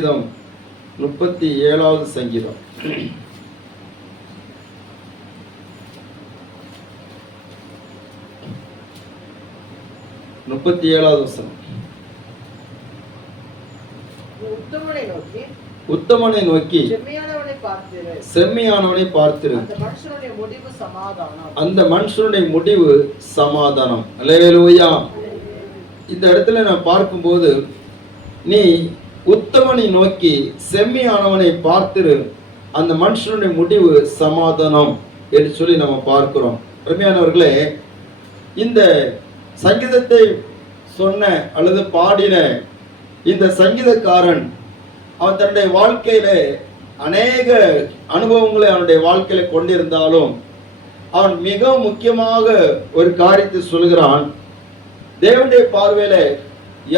37வது சங்கீதம். உத்தமனை நோக்கி செம்மையானவனை பார்த்திரு, அந்த மனுஷனுடைய முடிவு சமாதானம். அல்லேலூயா. இந்த இடத்துல நான் பார்க்கும்போது, நீ உத்தமனை நோக்கி செம்மையானவனை பார்த்திரு, அந்த மனுஷனுடைய முடிவு சமாதானம் என்று சொல்லி நம்ம பார்க்கிறோம். அருமையானவர்களே, இந்த சங்கீதத்தை சொன்ன அல்லது பாடின இந்த சங்கீதக்காரன் அவன் தன்னுடைய வாழ்க்கையில அநேக அனுபவங்களை அவனுடைய வாழ்க்கையில கொண்டிருந்தாலும் அவன் மிக முக்கியமாக ஒரு காரியத்தை சொல்கிறான். தேவனுடைய பார்வையில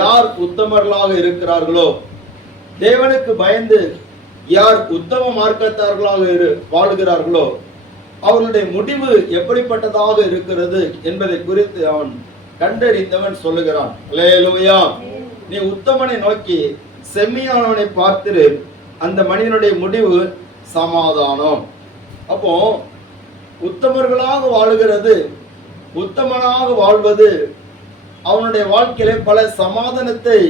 யார் உத்தமர்களாக இருக்கிறார்களோ, தேவனுக்கு பயந்து யார் உத்தம மார்க்கத்தார்களாக வாழுகிறார்களோ, அவர்களுடைய முடிவு எப்படிப்பட்டதாக இருக்கிறது என்பதை குறித்து அவன் கண்டறிந்தவன் சொல்லுகிறான். அல்லேலூயா. நீ உத்தமனை நோக்கி செம்மையானவனை பார்த்திரு, அந்த மனிதனுடைய முடிவு சமாதானம். அப்போ உத்தமர்களாக வாழுகிறது, உத்தமனாக வாழ்வது அவனுடைய வாழ்க்கையில பல சமாதானத்தை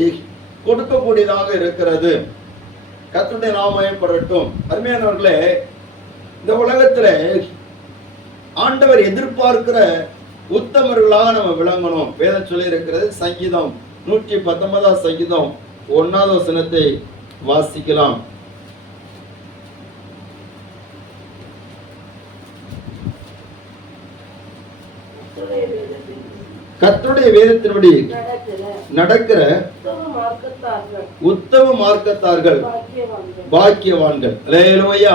கொடுக்கக்கூடியதாக இருக்கிறது. கர்த்தருடைய நாமம் மகிமைப்படட்டும். அருமையானவர்களே, இந்த உலகத்துல ஆண்டவர் எதிர்பார்க்கிற உத்தமர்களாக நம்ம விளங்கணும். வேதம் சொல்லி இருக்கிறது. சங்கீதம் 119 சங்கீதம் 1வது வசனத்தை வாசிக்கலாம். கர்த்தருடைய வேதத்தின்படி நடக்கிற உத்தம மார்க்கத்தார்கள் பாக்கியவான்கள். அல்லேலூயா.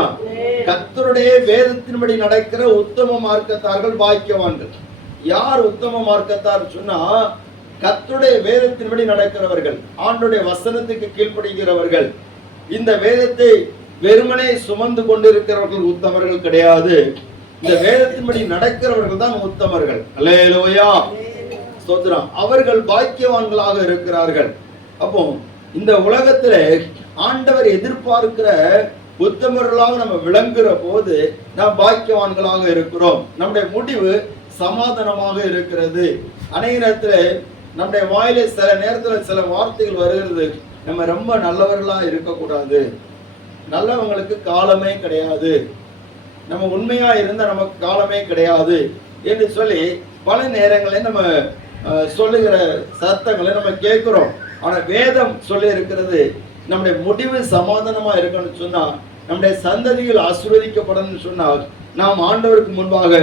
கர்த்தருடைய வேதத்தின்படி நடக்கிற உத்தம மார்க்கத்தார்கள் பாக்கியவான்கள். யார் உத்தம மார்க்கத்தார் சொன்னா, கர்த்தருடைய வேதத்தின்படி நடக்கிறவர்கள், ஆண்டவருடைய வசனத்துக்கு கீழ்ப்படுகிறவர்கள். இந்த வேதத்தை வெறுமனே சுமந்து கொண்டிருக்கிறவர்கள் உத்தமர்கள் கிடையாது. இந்த வேதத்தின்படி நடக்கிறவர்கள் தான் உத்தமர்கள். அல்லேலூயா. ஸ்தோத்திரம். அவர்கள் பாக்கியவான்களாக இருக்கிறார்கள். அப்போ இந்த உலகத்துல ஆண்டவர் எதிர்பார்க்கிற உத்தமர்களாக நம்ம விளங்குற போது நாம் பாக்கியவான்களாக இருக்கிறோம். நம்முடைய முடிவு சமாதானமாக இருக்கிறது. அநேக நேரத்துல நம்முடைய வாயில சில நேரத்துல சில வார்த்தைகள் வருகிறது, நம்ம ரொம்ப நல்லவர்களா இருக்கக்கூடாது, நல்லவங்களுக்கு காலமே கிடையாது, நம்ம உண்மையா இருந்தா நமக்கு காலமே கிடையாது என்று சொல்லி பல நேரங்களில் நம்ம சொல்லுகிற சத்தங்களை நம்ம கேட்கிறோம். ஆனா வேதம் சொல்லி இருக்கிறது, நம்முடைய முடிவு சமாதானமா இருக்கணும்னு சொன்னா, நம்முடைய சந்ததிகள் ஆசீர்வதிக்கப்படணும்னு சொன்னால் நாம் ஆண்டவருக்கு முன்பாக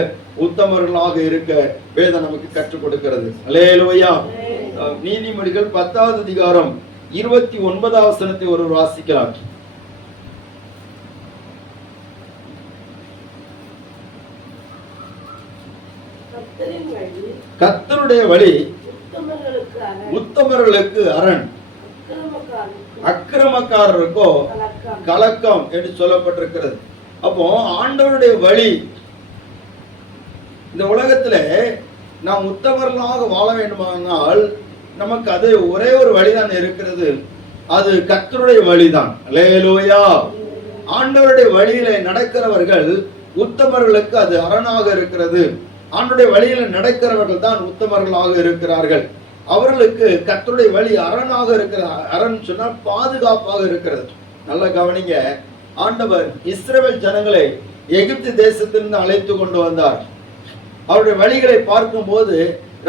உத்தமர்களாக இருக்க வேதம் நமக்கு கற்றுக் கொடுக்கிறது. அல்லேலூயா. நீதிமொழிகள் 10வது அதிகாரம் 29வது வசனத்தை ஒரு வாசிக்கலாம். கர்த்தருடைய வழி உத்தமர்களுக்கு அரண், அக்கிரமக்காரருக்கோ கலக்கம் என்று சொல்லப்பட்டிருக்கிறது. அப்போ ஆண்டவருடைய வழி, இந்த உலகத்துல நாம் உத்தமர்களாக வாழ வேண்டுமானால் நமக்கு அது ஒரே ஒரு வழிதான் இருக்கிறது, அது கர்த்தருடைய வழிதான். அல்லேலூயா. ஆண்டவருடைய வழியில நடக்கிறவர்கள் உத்தமர்களுக்கு அது அரணாக இருக்கிறது. ஆண்டவருடைய வழியில நடக்கிறவர்கள் தான் உத்தமர்களாக இருக்கிறார்கள். அவர்களுக்கு கர்த்தருடைய வழி அரணாக இருக்கிற, அரண் சொன்னால் பாதுகாப்பாக இருக்கிறது. நல்லா கவனிங்க. ஆண்டவர் இஸ்ரவேல் ஜனங்களை எகிப்து தேசத்திலிருந்து அழைத்து கொண்டு வந்தார். அவருடைய வழிகளை பார்க்கும் போது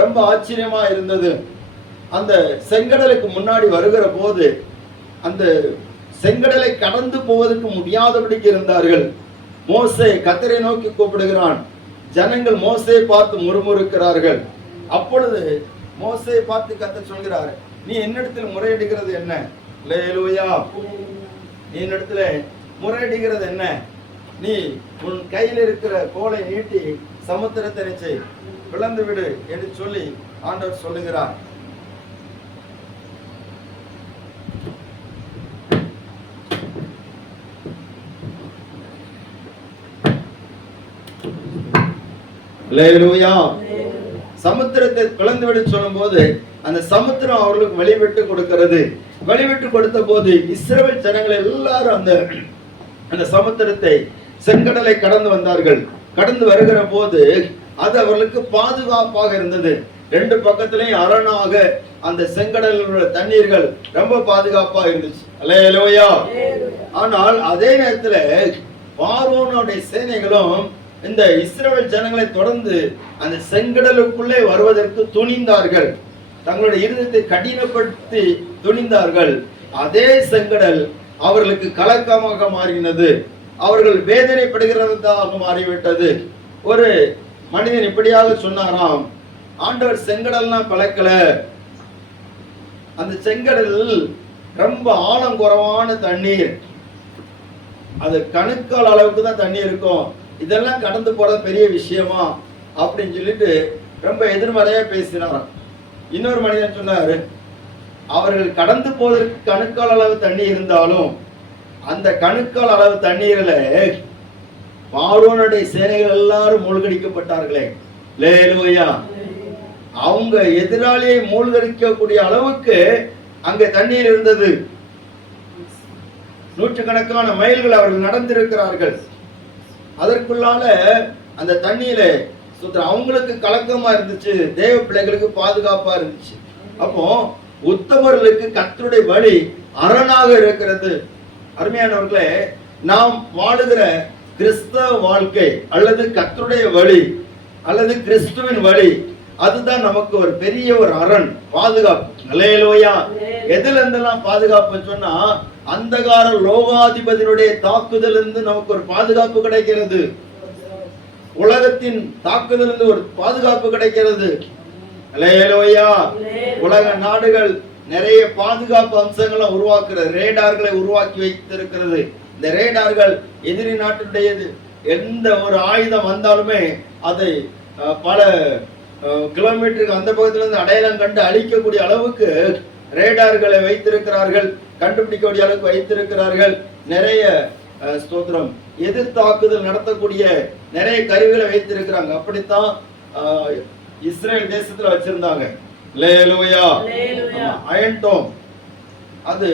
ரொம்ப ஆச்சரியமா இருந்தது. அந்த செங்கடலுக்கு முன்னாடி வருகிற போது அந்த செங்கடலை கடந்து போவதற்கு முடியாதபடிக்கு இருந்தார்கள். மோசே கர்த்தரை நோக்கி கூப்பிடுகிறான். ஜனங்கள் மோசேயை பார்த்து முறுமுறுக்கிறார்கள். அப்பொழுது மோசேயை பார்த்து கர்த்தர் சொல்கிறார், நீ என்னிடத்தில் முறையிடுகிறது என்ன? அல்லேலூயா. நீ என்னிடத்துல முறையிடுகிறது என்ன? நீ உன் கையில் இருக்கிற கோலை நீட்டி சமுத்திரத்தை பிளந்து விடு என்று சொல்லி ஆண்டவர் சொல்லுகிறார். சமுத்திரத்தை பிளந்து விட சொல்லும் போது அந்த சமுத்திரம் அவர்களுக்கு வழிவிட்டு கொடுக்கிறது. வழிவிட்டு கொடுத்த போது இஸ்ரவேல் ஜனங்கள் எல்லாரும் அந்த சமுத்திரத்தை செங்கடலை கடந்து வந்தார்கள். கடந்து வருகிற போது அது அவர்களுக்கு பாதுகாப்பாக இருந்தது. ரெண்டு பக்கத்திலையும் அரணாக அந்த செங்கடல் தண்ணீர்கள் ரொம்ப பாதுகாப்பா இருந்துச்சு. அல்லேலூயா. ஆனால் அதே நேரத்துல பார்வோனுடைய சேனைகளும் இந்த இஸ்ரவேல் ஜனங்களை தொடர்ந்து அந்த செங்கடலுக்குள்ளே வருவதற்கு துணிந்தார்கள். தங்களுடைய இருதயத்தை கடினப்படுத்தி துணிந்தார்கள். அதே செங்கடல் அவர்களுக்கு கலக்கமாக மாறினது. அவர்கள் வேதனைப்படுகிறதாக மாறிவிட்டது. ஒரு மனிதன் இப்படியாக சொன்னாராம், ஆண்டவர் செங்கடல்லாம் பழக்கல, அந்த செங்கடல் ரொம்ப ஆழம் குறைவான தண்ணீர், அது கணுக்கால் அளவுக்கு தான் தண்ணி இருக்கும், இதெல்லாம் கடந்து போறது பெரிய விஷயமா அப்படின்னு சொல்லிட்டு ரொம்ப எதிர்மறையா பேசினாராம். இன்னொரு மனிதன் சொன்னாரு, அவர்கள் கடந்து போவதற்கு கணுக்கால் அளவு தண்ணி இருந்தாலும் அந்த கணுக்கால் அளவு தண்ணீர்ல பார்வோனுடைய சேனைகள் எல்லாரும் மூழ்கடிக்கப்பட்டார்களே. அல்லேலூயா. அவங்க எதிராளியை மூழ்கடிக்கக்கூடிய அளவுக்கு அங்க தண்ணீர் இருந்தது. நூற்றுக்கணக்கான மைல்கள் அவர்கள் நடந்திருக்கிறார்கள். அதற்குள்ளால அந்த தண்ணீர அவங்களுக்கு கலக்கமா இருந்துச்சு, தேவ பிள்ளைகளுக்கு பாதுகாப்பா இருந்துச்சு. அப்போ உத்தமர்களுக்கு கர்த்தருடைய வழி அரணாக இருக்கிறது. அருமையானவர்களே, நாம் வாழுகிற கிறிஸ்தவ வாழ்க்கை அல்லது கர்த்தருடைய வழி அல்லது கிறிஸ்துவின் வழி, அதுதான் நமக்கு ஒரு பெரிய ஒரு அரண், பாதுகாப்பு. அல்லேலூயா. எதுல இருந்தெல்லாம் பாதுகாப்பு சொன்னா, அந்தகார லோகாதிபதியினுடைய தாக்குதல் இருந்து நமக்கு ஒரு பாதுகாப்பு கிடைக்கிறது. உலகத்தின் தாக்குதல் இருந்து ஒரு பாதுகாப்பு கிடைக்கிறது. அல்லேலூயா. உலக நாடுகள் நிறைய பாதுகாப்பு அம்சங்களை உருவாக்குற ரேடார்களை உருவாக்கி வைத்திருக்கிறது. இந்த ரேடார்கள் எதிரி நாட்டுடையது, எந்த ஒரு ஆயுதம் வந்தாலுமே அதை பல கிலோமீட்டருக்கு அந்த பக்கத்துல இருந்து அடையாளம் கண்டு அழிக்கக்கூடிய அளவுக்கு ரேடார்களை வைத்திருக்கிறார்கள், கண்டுபிடிக்கக்கூடிய அளவுக்கு வைத்திருக்கிறார்கள். நிறைய ஸ்தோத்திரம் எதிர்த்தாக்குதல் நடத்தக்கூடிய நிறைய கருவிகளை வைத்திருக்கிறாங்க. அப்படித்தான் இஸ்ரேல் தேசத்துல வச்சிருந்தாங்க. அல்லேலூயா. அயன் டோம், அது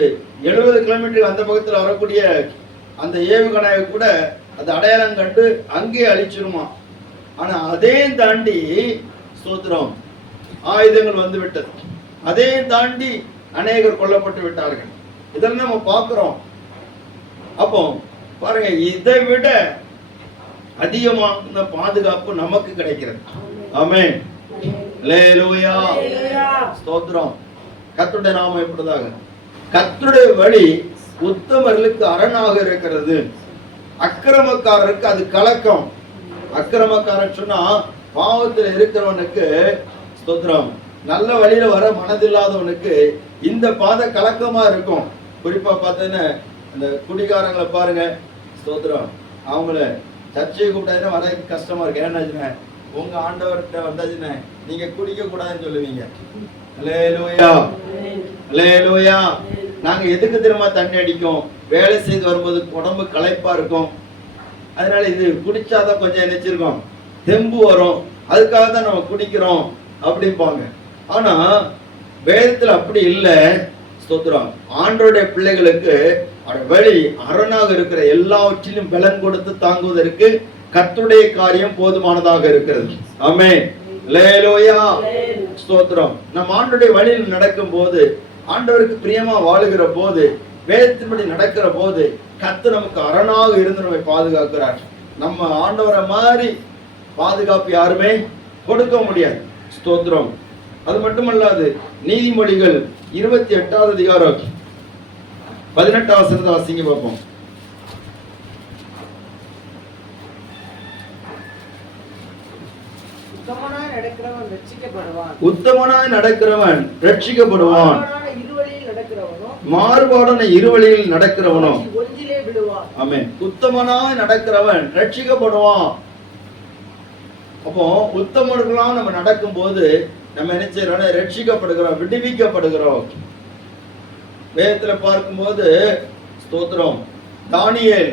70 கிலோமீட்டருக்கு அந்த பக்கத்துல வரக்கூடிய அந்த ஏவுகணையை கூட அது அடையாளம் கண்டு அங்கே அழிச்சிருமா. ஆனா அதே தாண்டி ஸ்தோத்திரம் ஆயுதங்கள் வந்து விட்டது, அதே தாண்டி அநேகர் கொல்லப்பட்டு விட்டார்கள். இதெல்லாம் நம்ம பார்க்கிறோம். அப்போ பாருங்க, இதை விட அதிகமான பாதுகாப்பு நமக்கு கிடைக்கிறது. ஆமென். அல்லேலூயா. ஸ்தோத்திரம். கர்த்தருடைய நாமம் எப்படிதாக. கர்த்தருடைய வழி உத்தமர்களுக்கு அரணாக இருக்கிறது, அக்கிரமக்காரருக்கு அது கலக்கம். அக்கிரமக்காரன் சொன்னா பாவத்தில் இருக்கிறவனுக்கு ஸ்தோத்திரம், நல்ல வழியில வர மனதில்லாதவனுக்கு இந்த பாதை கலக்கமா இருக்கும். குறிப்பா பார்த்தீங்கன்னா அந்த குடிகாரங்களை பாருங்க, ஸ்தோத்திரம், அவங்கள சர்ச்சையை கூப்பிட்டாங்கன்னா வர கஷ்டமா இருக்கு. ஏன்னா உங்க ஆண்டவர்கிட்ட வந்தாச்சுன்னா நீங்க குடிக்க கூடாதுன்னு சொல்லுவீங்க. அல்லேலூயா. அல்லேலூயா. நாங்க எதுக்கு திரும்ப தண்ணி அடிக்கும், வேலை செய்து வரும்போது உடம்பு களைப்பா இருக்கும், அதனால இது குடிச்சாதான் கொஞ்சம் நினைச்சிருக்கோம், தெம்பு வரும், அதுக்காக தான் நம்ம குடிக்கிறோம் அப்படிம்பாங்க. ஆனா வேதத்துல அப்படி இல்லை. ஸ்தோத்திரம். ஆண்டவருடைய பிள்ளைகளுக்கு வழி அரணாக இருக்கிற எல்லாவற்றிலும் பலன் கொடுத்து தாங்குவதற்கு கர்த்தருடைய காரியம் போதுமானதாக இருக்கிறது. ஆமென். அல்லேலூயா. ஸ்தோத்திரம். நம்ம ஆண்டவருடைய வழியில் நடக்கும் போது, ஆண்டவருக்கு பிரியமா வாழுகிற போது, வேதத்தின்படி நடக்கிற போது கர்த்தர் நமக்கு அரணாக இருந்து நம்மை பாதுகாக்கிறார். நம்ம ஆண்டவரை மாதிரி பாதுகாப்பு யாருமே கொடுக்க முடியாது. ஸ்தோத்திரம். அது மட்டுமல்லாது நீதிமொழிகள் 28வது அதிகாரம் 18வது வசனத்தை வாசிங்க பார்ப்போம். உத்தமனாய் நடக்கிறவன் ரட்சிக்கப்படுவான், மாறுபாடான இருவழியில் நடக்கிறவனோ. ஆமென். உத்தமனாய் நடக்கிறவன் ரட்சிக்கப்படுவான். அப்போ உத்தமர்களா நம்ம நடக்கும் போது நம்ம என்ன செய்யறோம், ரட்சிக்கப்படுகிறோம், விடுவிக்கப்படுகிறோம். வேதத்துல பார்க்கும்போது ஸ்தோத்திரம், தானியேல்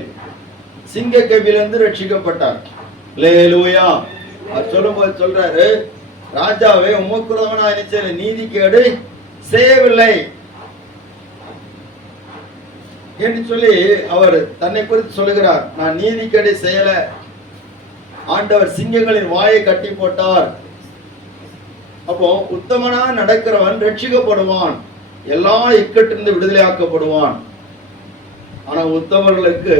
சிங்க கபிலிருந்து ரட்சிக்கப்பட்டார். அல்லேலூயா. சொல்லும்போது சொல்றாரு, ராஜாவே உமக்குறவனாய் நிச்சய நீதிகேடு செய்யவில்லை என்று சொல்லி அவர் தன்னை குறித்து சொல்லுகிறார். நான் நீதிகேடு செய்யல. ஆண்டவர் சிங்கங்களின் வாயை கட்டி போட்டார். அப்போ உத்தமனா நடக்கிறவன் ரட்சிக்கப்படுவான், எல்லா இக்கட்டிலிருந்து விடுதலையாக்கப்படுவான். ஆனா உத்தமர்களுக்கு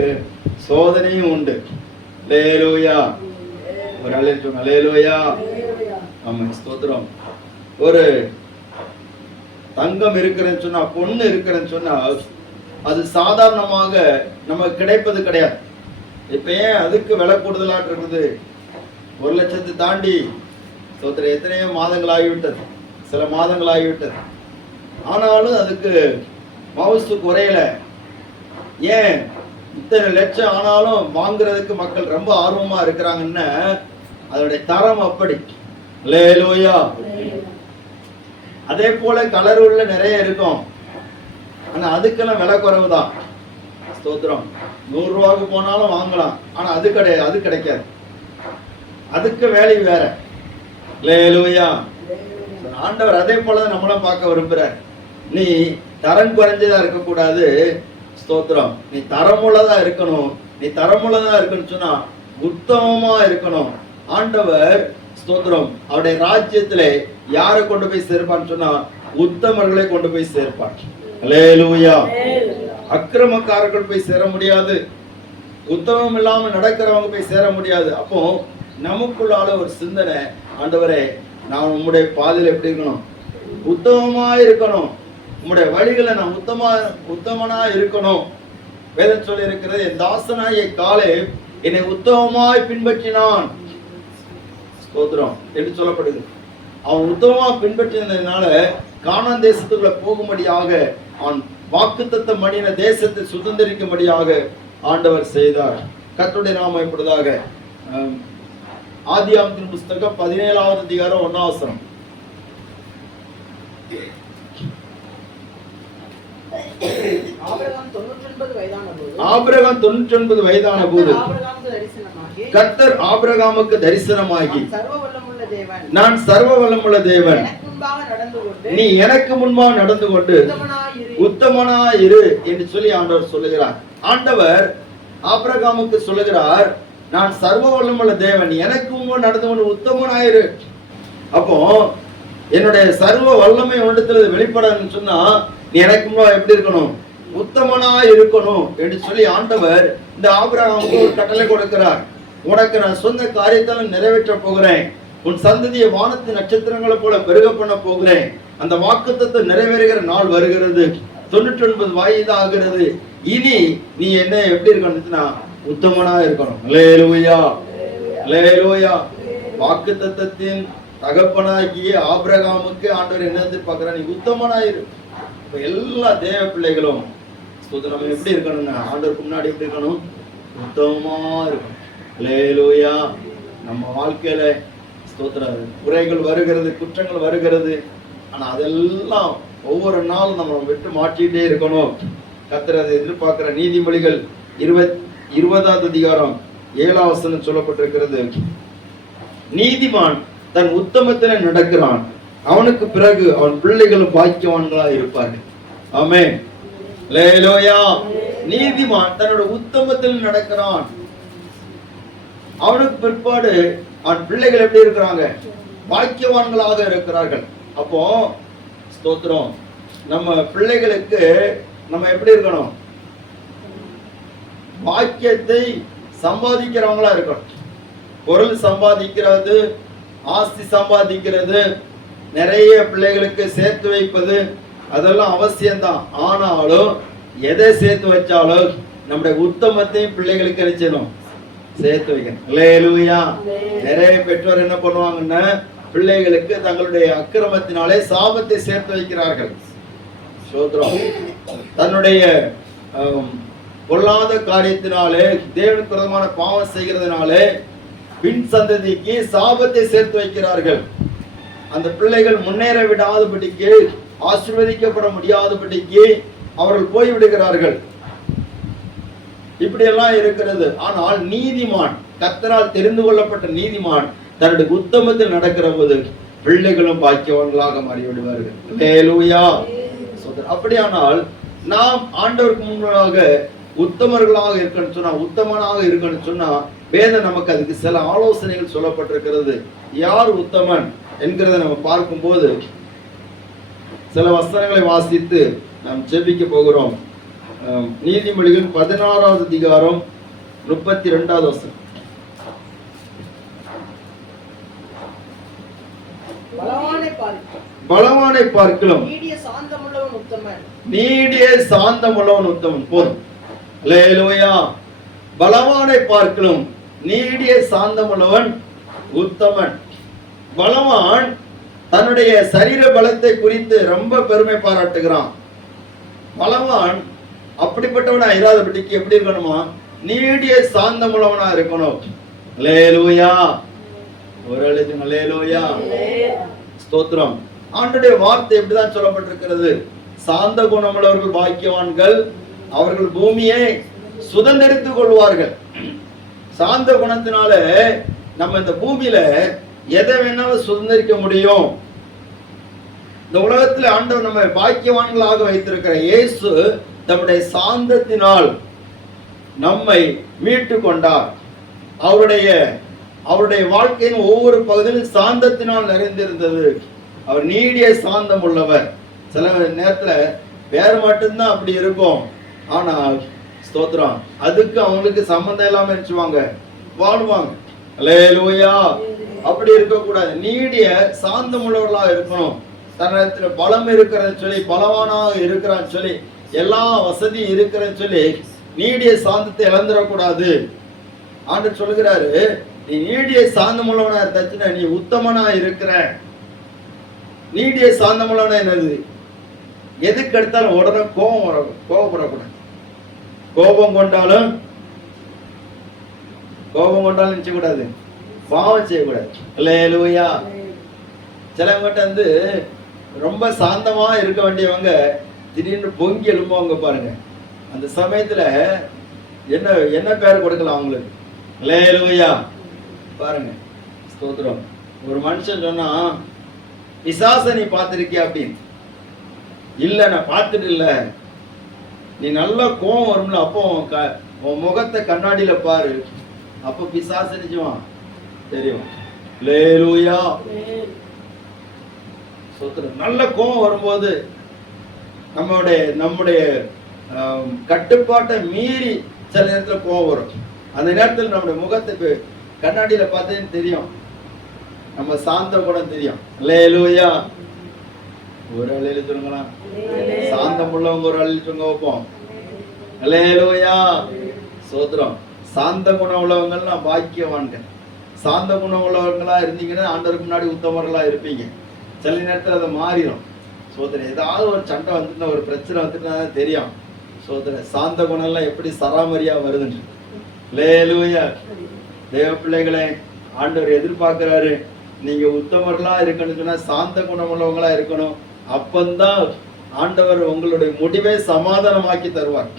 சோதனையும் உண்டு. அல்லேலூயா. ஒரு அல்லேலூயா, அல்லேலூயா. ஆமென், ஸ்தோத்திரம். ஒரு தங்கம் இருக்கிறேன்னு சொன்னா, பொண்ணு இருக்கிறேன்னு சொன்னா, அது சாதாரணமாக நமக்கு கிடைப்பது கிடையாது. இப்ப ஏன் அதுக்கு விலை கூடுதலாக இருக்குது? 1 லட்சத்தை தாண்டி ஸ்தோத்திரம் எத்தனையோ மாதங்கள் ஆகிவிட்டது, சில மாதங்கள் ஆகிவிட்டது. ஆனாலும் அதுக்கு மவுசு குறையல. ஏன் இத்தனை லட்சம் ஆனாலும் வாங்குறதுக்கு மக்கள் ரொம்ப ஆர்வமா இருக்கிறாங்கன்னா அதனுடைய தரம் அப்படி. அல்லேலூயா. அதே போல கலர் உள்ள நிறைய இருக்கும், ஆனா அதுக்கெல்லாம் விலை குறைவுதான். ஸ்தோத்திரம். 100 ரூபாய்க்கு போனாலும் வாங்கலாம், ஆனா அது கிடையாது, அது கிடைக்காது. அதுக்கு வேலை வேற. அல்லேலூயா. ஆண்டவர் அதே போலதான் நம்மளும் பார்க்க விரும்புறார். நீ தரம் குறைஞ்சதா இருக்கக்கூடாது. ஸ்தோத்திரம். நீ தரமுள்ளதா இருக்கணும். நீ தரமுள்ளதா இருக்குன்னு சொன்னா உத்தமமா இருக்கணும். ஆண்டவர் ஸ்தோத்திரம் அவருடைய ராஜ்யத்திலே யாரை கொண்டு போய் சேர்ப்பான்னு சொன்னா உத்தமர்களை கொண்டு போய் சேர்ப்பார். அல்லேலூயா. அக்கிரமக்காரர்கள் போய் சேர முடியாது, உத்தமம் இல்லாம நடக்கிறவங்க போய் சேர முடியாது. அப்போ நமக்குள்ளால ஒரு சிந்தனை, ஆண்டவரே நான் உம்முடைய பாதையில எப்படி இருக்கணும்? உத்தமமா இருக்கணும். உம்முடைய வழிகளை நான் உத்தமனா இருக்கணும். வேதம் சொல்லி இருக்கிறது, என் தாசனாகிய காலேப் என்னை உத்தமமாய் பின்பற்றினான். ஸ்தோத்திரம் என்று சொல்லப்படுது. அவன் உத்தமமா பின்பற்றினதுனால கானான் தேசத்துக்குள்ள போகும்படியாக, அவன் வாக்குத்தத்தம் பண்ணின தேசத்தை சுதந்திரிக்கும்படியாக ஆண்டவர் செய்தார். கர்த்தருடைய நாமம் இப்படிதாக. ஆதியாகமத்தின் புஸ்தகம் 17வது அதிகாரம் 1ஆம் வசனம். ஆபிரகாம் 99 வயதான போது கர்த்தர் ஆபிரகாமுக்கு தரிசனமாகி, நான் சர்வ வல்லமுள்ள தேவன், நீ எனக்கு முன்பாக நடந்து கொண்டு உத்தமனாயிரு என்று சொல்லி ஆண்டவர் சொல்லுகிறார். ஆண்டவர் ஆபிரகாமுக்கு சொல்லுகிறார், நான் சர்வ வல்லமுள்ள தேவன், எனக்கு முன்பாக நடந்து கொண்டு உத்தமனாயிரு. அப்போ என்னுடைய சர்வ வல்லமை ஒன்றத்துல வெளிப்படன்னு சொன்னா நீ எனக்கு முன்பாக எப்படி இருக்கணும்? உத்தமனா இருக்கணும் என்று சொல்லி ஆண்டவர் இந்த ஆபிரகாமுக்கு ஒரு கட்டளை கொடுக்கிறார். உனக்கு நான் சொந்த காரியத்தால நிறைவேற்ற போகிறேன். உன் சந்ததியை வானத்து நட்சத்திரங்களை போல பெருக பண்ண போகிறேன். அந்த வாக்குத்தத்தத்தை நிறைவேறுகிற நாள் வருகிறது. 99 வயது ஆகிறது. இனி நீ என்ன எப்படி இருக்கணும்னா உத்தமனா இருக்கணும். அல்லேலூயா, அல்லேலூயா. வாக்குத்தத்தத்தின் தகப்பனாகிய ஆபிரகாமுக்கு ஆண்டவர் என்ன எதிர்பார்க்கிறார்? நீ உத்தமனாயிரு. இப்ப எல்லா தேவ பிள்ளைகளும் நம்ம எப்படி இருக்கணும்னா ஆண்டவருக்கு முன்னாடி எப்படி இருக்கணும்? உத்தமமா இருக்கணும். அல்லேலூயா. நம்ம வாழ்க்கையில ஸ்தோத்திரம் குறைகள் வருகிறது, குற்றங்கள் வருகிறது. ஆனா அதெல்லாம் ஒவ்வொரு நாளும் நம்ம விட்டு மாற்றிட்டே இருக்கணும். கர்த்தர் அதை எதிர்பார்க்கிற. நீதிமொழிகள் 20வது அதிகாரம் 7ஆம் வசனம் சொல்லப்பட்டிருக்கிறது, நீதிமான் தன் உத்தமத்தில் நடக்கிறான், அவனுக்கு பிறகு அவன் பிள்ளைகளும் பாக்கியவான்களா இருப்பார்கள். ஆமென். அல்லேலூயா. நீதிமான் தன்னோட உத்தமத்தில் நடக்கிறான், அவனுக்கு பிற்பாடு அவன் பிள்ளைகள் எப்படி இருக்கிறாங்க? பாக்கியவான்களாக இருக்கிறார்கள். அப்போ ஸ்தோத்திரம் நம்ம பிள்ளைகளுக்கு நம்ம எப்படி இருக்கணும்? பாக்கியத்தை சம்பாதிக்கிறவங்களா இருக்கணும். பொருள் சம்பாதிக்கிறது, ஆஸ்தி சம்பாதிக்கிறது, நிறைய பிள்ளைகளுக்கு சேர்த்து வைப்பது அதெல்லாம் அவசியம்தான். ஆனாலும் எதை சேர்த்து வச்சாலும் நம்முடைய உத்தமத்தையும் பிள்ளைகளுக்கு நினைச்சணும் சேர்த்து வைக்கணும். அல்லேலூயா. நிறைய பெற்றோர் என்ன பண்ணுவாங்கன்னா பிள்ளைகளுக்கு தங்களுடைய அக்கிரமத்தினாலே சாபத்தை சேர்த்து வைக்கிறார்கள். ஸ்தோத்திரம். தன்னுடைய பொல்லாத காரியத்தினாலே, தேவனுக்கு விரோதமான பாவம் செய்கிறதுனாலே பின் சந்ததிக்கு சாபத்தை சேர்த்து வைக்கிறார்கள். அந்த பிள்ளைகள் முன்னேற விடாதபடிக்கு, ஆசீர்வதிக்கப்பட முடியாதபடிக்கு அவர்கள் போய்விடுகிறார்கள். இப்படியெல்லாம் இருக்கிறது. ஆனால் நீதிமான், கர்த்தரால் தெரிந்து கொள்ளப்பட்ட நீதிமான் தன்னுடைய உத்தமத்தில் நடக்கிற போது பிள்ளைகளும் பாக்கியவான்களாக மாறிவிடுவார்கள். அல்லேலூயா. அப்படியானால் நாம் ஆண்டவருக்கு முன்னாக உத்தமர்களாக இருக்கணும்னு சொன்னா, உத்தமனாக இருக்கணும்னு சொன்னா, வேதம் நமக்கு அதுக்கு சில ஆலோசனைகள் சொல்லப்பட்டிருக்கிறது. யார் உத்தமன் என்கிறத நம்ம பார்க்கும்போது சில வசனங்களை வாசித்து நாம் ஜெபிக்க போகிறோம். நீதிமொழிகள் 16வது அதிகாரம் 32வது வசனம். பலவானை பார்க்கலாம் நீடிய சாந்தமுள்ளவன் உத்தமன். போதும். அல்லேலூயா. பலவானை பார்க்கலாம் நீடிய சாந்தமுள்ளவன் உத்தமன். பலவான் தன்னுடைய சரீர பலத்தை குறித்து ரொம்ப பெருமை பாராட்டுகிறான். பலவான் அப்படிப்பட்டவனா இராதபடிக்கு எப்படி இருக்கணுமா? நீடிய சாந்தமுள்ளவனா இருக்கணும். அல்லேலூயா. ஒரு எழுதுங்க. அல்லேலூயா. ஸ்தோத்திரம். ஆண்டவருடைய வார்த்தை எப்படிதான் சொல்லப்பட்டிருக்கிறது? சாந்த குணமுள்ளவர்கள் பாக்கியவான்கள், அவர்கள் பூமியை சுதந்திரித்துக் கொள்வார்கள். சாந்த குணத்தினால நம்ம இந்த பூமியில எதை வேணாலும் சுதந்திரிக்க முடியும். இந்த உலகத்தில் ஆண்டவர் நம்ம பாக்கியவான்களாக வைத்திருக்கிற இயேசு தம்முடைய சாந்தத்தினால் நம்மை மீட்டு கொண்டார். அவருடைய வாழ்க்கையின் ஒவ்வொரு பகுதியிலும் சாந்தத்தினால் நிறைந்திருந்தது. அவர் நீடிய சாந்தம் உள்ளவர். சில நேரத்துல வேற மட்டும்தான் அப்படி இருக்கும். ஆனால் ஸ்தோத்திரம், அதுக்கு அவங்களுக்கு சம்பந்தம் இல்லாம நினைச்சுவாங்க, வாழ்வாங்க. அல்லேலூயா. அப்படி இருக்கக்கூடாது. நீடிய சாந்தம் உள்ளவர்களா இருக்கணும். தன்னத்துல பலம் இருக்கிறன்னு சொல்லி, பலவானாக இருக்கிறான்னு சொல்லி, எல்லா வசதியும் இருக்கிறன்னு சொல்லி நீடிய சாந்தத்தை இழந்துடக்கூடாது. ஆண்டவர் சொல்லுகிறாரு, நீ நீடிய சாந்தம் உள்ளவனா இருந்துச்சுன்னா நீ உத்தமனா இருக்கிற. நீடிய சாந்தம் உள்ளவனா என்னது? எதுக்கு எடுத்தாலும் உடனே கோபப்படக்கூடாது. கோபம் கொண்டாலும் நினைச்ச கூடாது, பாவம் செய்யக்கூடாது. அல்லேலூயா. சிலவங்கிட்ட ரொம்ப சாந்தமா இருக்க வேண்டியவங்க திடீர்னு பொங்கி எழும்புவாங்க பாருங்க. அந்த சமயத்துல என்ன பேர் கொடுக்கலாம் அவங்களுக்கு? அல்லேலூயா. பாருங்க. ஸ்தோத்திரம். ஒரு மனுஷன் சொன்னா, பிசாச நீ பார்த்திருக்கியா அப்படின்னு. இல்ல நான் பார்த்துட்டு இல்ல. நீ நல்லா கோவம் வரும்ல, அப்போ உன் முகத்தை கண்ணாடியில பாரு, அப்ப பிசாசு நிஜமான் தெரியும். அல்லேலூயா. நல்ல கோவம் வரும்போது நம்முடைய கட்டுப்பாட்டை மீறி சில நேரத்துல கோவம் வரும். அந்த நேரத்தில் நம்முடைய முகத்தை கண்ணாடியில பார்த்தேன்னு தெரியும், நம்ம சாந்த குணம் தெரியும். அல்லேலூயா. ஒரு அலையில சொல்லுங்களா? சாந்தம் உள்ளவங்க ஒரு அலையில சொல்லுங்க வைப்போம். அல்லேலூயா. சோத்திரம். சாந்த குணம் உள்ளவங்கன்னா பாக்கியவான்கள். சாந்த குணம் உள்ளவங்களா இருந்தீங்கன்னா ஆண்டவருக்கு முன்னாடி உத்தமர்களா இருப்பீங்க. சில நேரத்தில் அதை மாறிடும். சோதனை ஏதாவது ஒரு சண்டை வந்துட்டு, ஒரு பிரச்சனை வந்துட்டுனா தெரியும். சோதனை சாந்த குணம்லாம் எப்படி சராமரியா வருதுன்னு. அல்லேலூயா. தேவ பிள்ளைகளே, ஆண்டவர் எதிர்பார்க்கிறாரு, நீங்க உத்தமர்களா இருக்கணும்னு சொன்னா சாந்த குணம் உள்ளவங்களா இருக்கணும். அப்பந்தான் ஆண்டவர் உங்களுடைய முடிவை சமாதானமாக்கி தருவார்.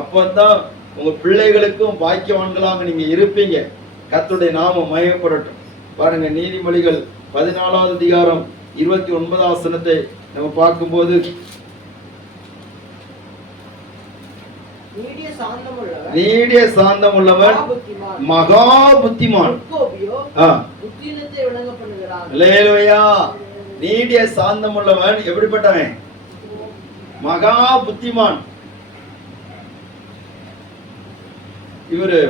அப்பந்தான் உங்க பிள்ளைகளுக்கும் பாக்கியவான்களாக நீங்க இருப்பீங்க. கர்த்தருடைய நாமம் மகிமைப்படட்டும். பாருங்க, நீதிமொழிகள் 14வது அதிகாரம் 29வது வசனத்தை நம்ம பார்க்கும்போது, நீடிய சாந்தம் உள்ளவன் மகா புத்திமான். அல்லேலூயா. நீடிய சாந்தம் உள்ளவன் எப்படிப்பட்டவன்? மகா புத்திமான். இவரு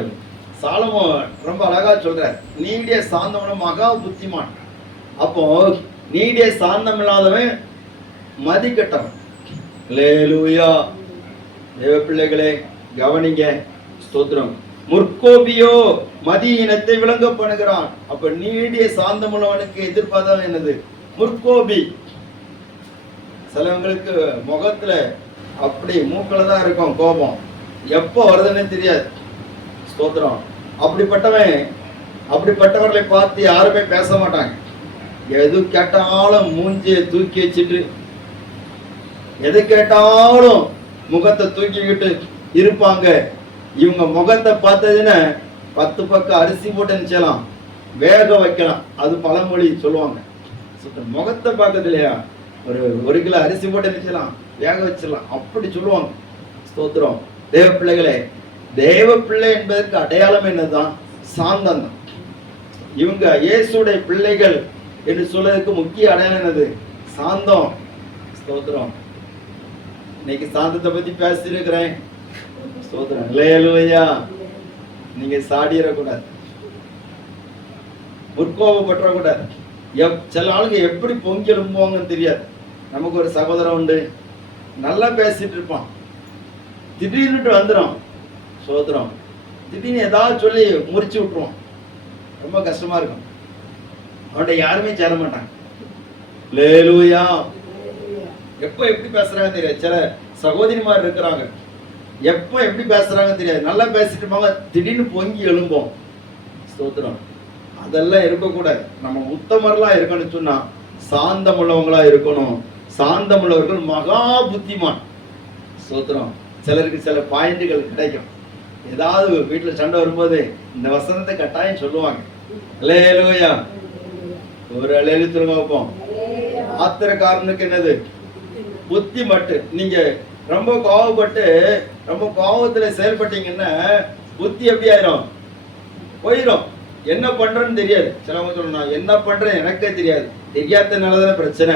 சாலமோன் ரொம்ப அழகா சொல்றார், நீடிய சாந்தம் மகா புத்திமான். அப்போ நீடிய சாந்தம் இல்லாதவன் மதிக்கட்டவன். அல்லேலூயா. தேவ பிள்ளைகளே கவனிங்க. ஸ்தோத்திரம். முற்கோபியோ மதி இனத்தை விளங்க பண்ணுகிறான். அப்ப நீடிய சாந்தம் உள்ளவனுக்கு எதிர்பார்த்தவன் என்னது? முற்கோபி. சிலவங்களுக்கு முகத்துல அப்படி மூக்கில தான் இருக்கும் கோபம், எப்போ வருதுன்னு தெரியாது. ஸ்தோத்திரம். அப்படிப்பட்டவர்களை பார்த்து யாருமே பேச மாட்டாங்க. எது கேட்டாலும் மூஞ்சியை தூக்கி வச்சுட்டு, எது கேட்டாலும் முகத்தை தூக்கிக்கிட்டு இருப்பாங்க. இவங்க முகத்தை பார்த்ததுன்னா 10 பக்கம் அரிசி போட்டு நினைச்சலாம், வேக வைக்கலாம். அது பழமொழி சொல்லுவாங்க. முகத்தை பார்க்கறது இல்லையா? ஒரு கிலோ அரிசி போட்டு நினைச்சலாம், வேக வச்சிடலாம், அப்படி சொல்லுவாங்க. ஸ்தோத்திரம். தேவ பிள்ளைகளே, தேவ பிள்ளை என்பதற்கு அடையாளம் என்னதான்? சாந்தம் தான். இவங்க இயேசுடைய பிள்ளைகள் என்று சொல்றதுக்கு முக்கிய அடையாளம் என்னது? சாந்தம். ஸ்தோத்திரம். இன்னைக்கு சாந்தத்தை பத்தி பேசிருக்கிறேன். ஸ்தோத்திரம். அல்லேலூயா. நீங்க சாடிடக்கூடாது, முற்கோபப்பற்றக்கூடாது. சில ஆளுங்க எப்படி பொங்கி எழும்புவாங்கன்னு தெரியாது. நமக்கு ஒரு சகோதரன் உண்டு, நல்லா பேசிட்டு இருப்பான், திடீர்னுட்டு வந்துடும். ஸ்தோத்திரம். திடீர்னு ஏதாவது சொல்லி முறிச்சு விட்டுருவான். ரொம்ப கஷ்டமா இருக்கும். அவன்கிட்ட யாருமே சேர மாட்டாங்க. அல்லேலூயா. எப்ப எப்படி பேசுறாங்க தெரியாது. சில சகோதரிமார் இருக்கிறாங்க, எப்ப எப்படி பேசுறாங்க தெரியாது. நல்லா பேசிட்டு இருப்பாங்க, திடீர்னு பொங்கி எழும்போம். ஸ்தோத்திரம். அதெல்லாம் இருக்கக்கூடாது. நம்ம உத்தமர்களா இருக்கணும்னு சொன்னா சாந்தம் உள்ளவங்களா இருக்கணும். சாந்தம் உள்ளவர்கள் மகா புத்திமான். ஸ்தோத்திரம். சிலருக்கு சில பாயிண்ட்கள் கிடைக்கும். ஏதாவது வீட்டுல சண்டை வரும்போது இந்த வசனத்தை கட்டாயம் சொல்லுவாங்க. அல்லேலூயா. ஒரு அலையில திரும்ப வைப்போம். ஆத்திரக்காரனுக்கு என்னது? புத்தி மட்டு. நீங்க ரொம்ப கோவப்பட்டு ரொம்ப கோபத்துல செயல்பட்டீங்கன்னா புத்தி எப்படி ஆயிரும்? போயிடும். என்ன பண்றேன்னு தெரியாது. சிலவங்க சொல்லணும், என்ன பண்றேன் எனக்கே தெரியாது. தெரியாதனாலதான பிரச்சனை.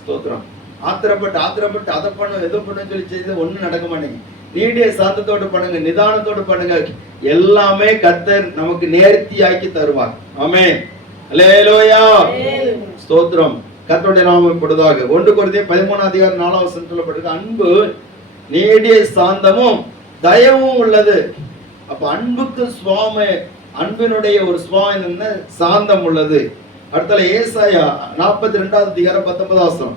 ஸ்தோத்திரம். ஆத்திரப்பட்டு அதை பண்ண எது பண்ணு சொல்லி செய்து ஒண்ணும் நடக்க மாட்டேங்க. நீடிய சாந்தத்தோடு பண்ணுங்க, நிதானத்தோடு பண்ணுங்க. எல்லாமே கர்த்தர் நமக்கு நேர்த்தி ஆக்கி தருவார். ஆமென். அல்லேலூயா. ஸ்தோத்திரம். கர்த்தருடைய நாமம் படுவதாக. 1 கொரிந்தியர் 13:4 சொல்லப்பட்டிருக்கு. அன்பு நீடிய சாந்தமும் தயவும் உள்ளது. அப்ப அன்புக்கு சுவாமி, அன்பினுடைய ஒரு சுவாமி என்ன? சாந்தம் உள்ளது. அடுத்தல ஏசாயா 42:19.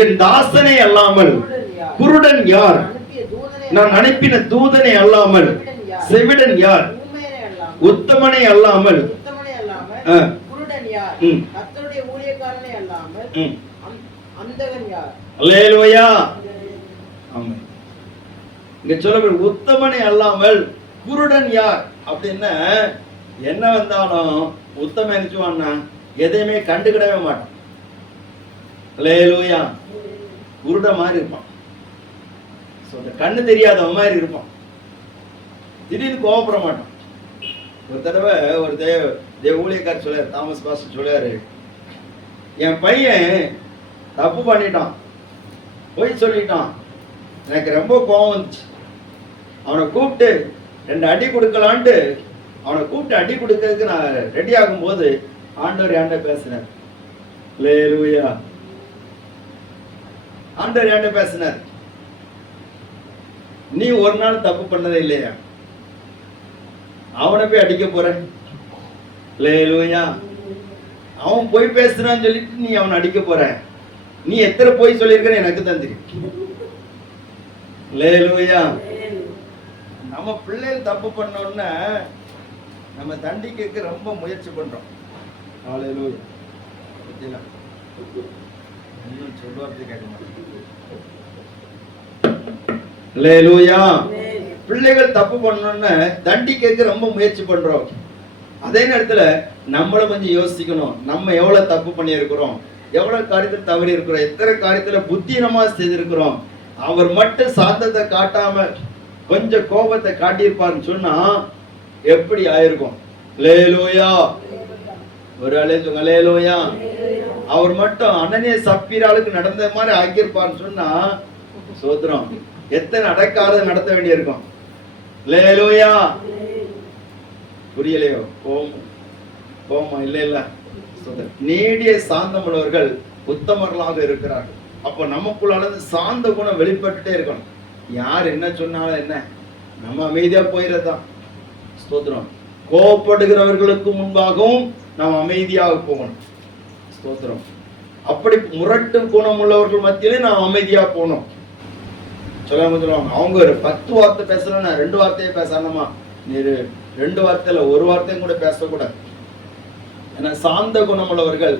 என் தாசனை அல்லாமல் குருடன் யார்? நான் அனுப்பின தூதனை அல்லாமல் செவிடன் யார்? உத்தமனை அல்லாமல் குருடன் யார்? கர்த்தருடைய ஊழியக்காரனை அல்லாமல் அந்தகன் யார்? அல்லேலூயா. ஆமென். இங்க சொல்ல உத்தமனை அல்லாமல் குருடன் யார் அப்படின்னா என்ன வந்தாலும் உத்தமன் நினைச்சுவான்னா எதையுமே கண்டுக்கிடவே மாட்டான். அல்லேலூயா. குருட மாதிரி இருப்பான். கண்ணு தெரியாதவன் மாதிரி இருப்பான். திடீர்னு கோவப்பட மாட்டான். ஒரு தடவை ஒரு தேவ ஊழியக்காரர் சொல்றாரு, தாமஸ் பாஸ்டர் சொல்றாரு, என் பையன் தப்பு பண்ணிட்டான், போய் சொல்லிட்டான், எனக்கு ரொம்ப கோவம் வந்துச்சு. அவனை கூப்பிட்டு 2 அடி கொடுக்கலான்ட்டு அவனை கூப்பிட்டு அடி கொடுக்கறதுக்கு நான் ரெடி ஆகும்போது ஆண்டவர் என்கிட்ட பேசினார். அல்லேலூயா. ஆண்டவர் என்கிட்ட பேசினார், நீ ஒரு நாள் தப்பு பண்ணதே இல்லையா, அவனை போய் அடிக்க போற? அல்லேலூயா. அவன் போய் பேசுறான்னு சொல்லிட்டு நீ அவனை அடிக்க போற? நீ எத்தனை போய் சொல்லியிருக்கன்னு எனக்கு தான் தெரியும். அல்லேலூயா. நம்ம பிள்ளைகள் தப்பு பண்ணோம்னா நம்ம தண்டிக்க ரொம்ப முயற்சி பண்றோம். அல்லேலூயா. இன்னும் சொல்வார்த்தை கேட்க மாட்டேன். அல்லேலூயா. பிள்ளைகள் தப்பு பண்ணணும்னு தண்டிக்க ரொம்ப முயற்சி பண்றோம். அதே நேரத்துல நம்மளும் கொஞ்சம் யோசிக்கணும், நம்ம எவ்வளவு தப்பு பண்ணியிருக்கிறோம், எவ்வளவு காரியத்தில் தவறி இருக்கிறோம், எத்தனை காரியத்துல புத்தீனமா செய்திருக்கிறோம். அவர் மட்டும் சாந்தத்தை காட்டாம கொஞ்சம் கோபத்தை காட்டியிருப்பாருன்னு சொன்னா எப்படி ஆயிருக்கும்? அல்லேலூயா. ஒரு அல்லேலூயா. அவர் மட்டும் அனனிய சப்பீராளுக்கு நடந்த மாதிரி ஆக்கியிருப்பாருன்னு சொன்னா சோத்திரம் எத்தனை அடக்காரத நடத்த வேண்டியிருக்கும். அல்லேலூயா. புரியலையோ? கோபம் இல்ல. நீடிய சாந்தம் உள்ளவர்கள் உத்தமர்களாக இருக்கிறார்கள். அப்ப நமக்குள்ளால சாந்த குணம் வெளிப்பட்டுட்டே இருக்கணும். யார் என்ன சொன்னாலும் என்ன, நம்ம அமைதியா போயிடறதுதான். ஸ்தோத்திரம். கோபப்படுகிறவர்களுக்கு முன்பாகவும் நாம் அமைதியாக போகணும். ஸ்தோத்திரம். அப்படி முரட்டு குணம் உள்ளவர்கள் மத்தியிலே நாம் அமைதியா போகணும். சொல்லுவாங்க, அவங்க ஒரு 10 வார்த்தை பேசலன்னா 2 வார்த்தையே பேசணுமா? நீ 2 வார்த்தையில 1 வார்த்தையும் கூட பேசக்கூடாது. ஏன்னா சாந்த குணம் உள்ளவர்கள்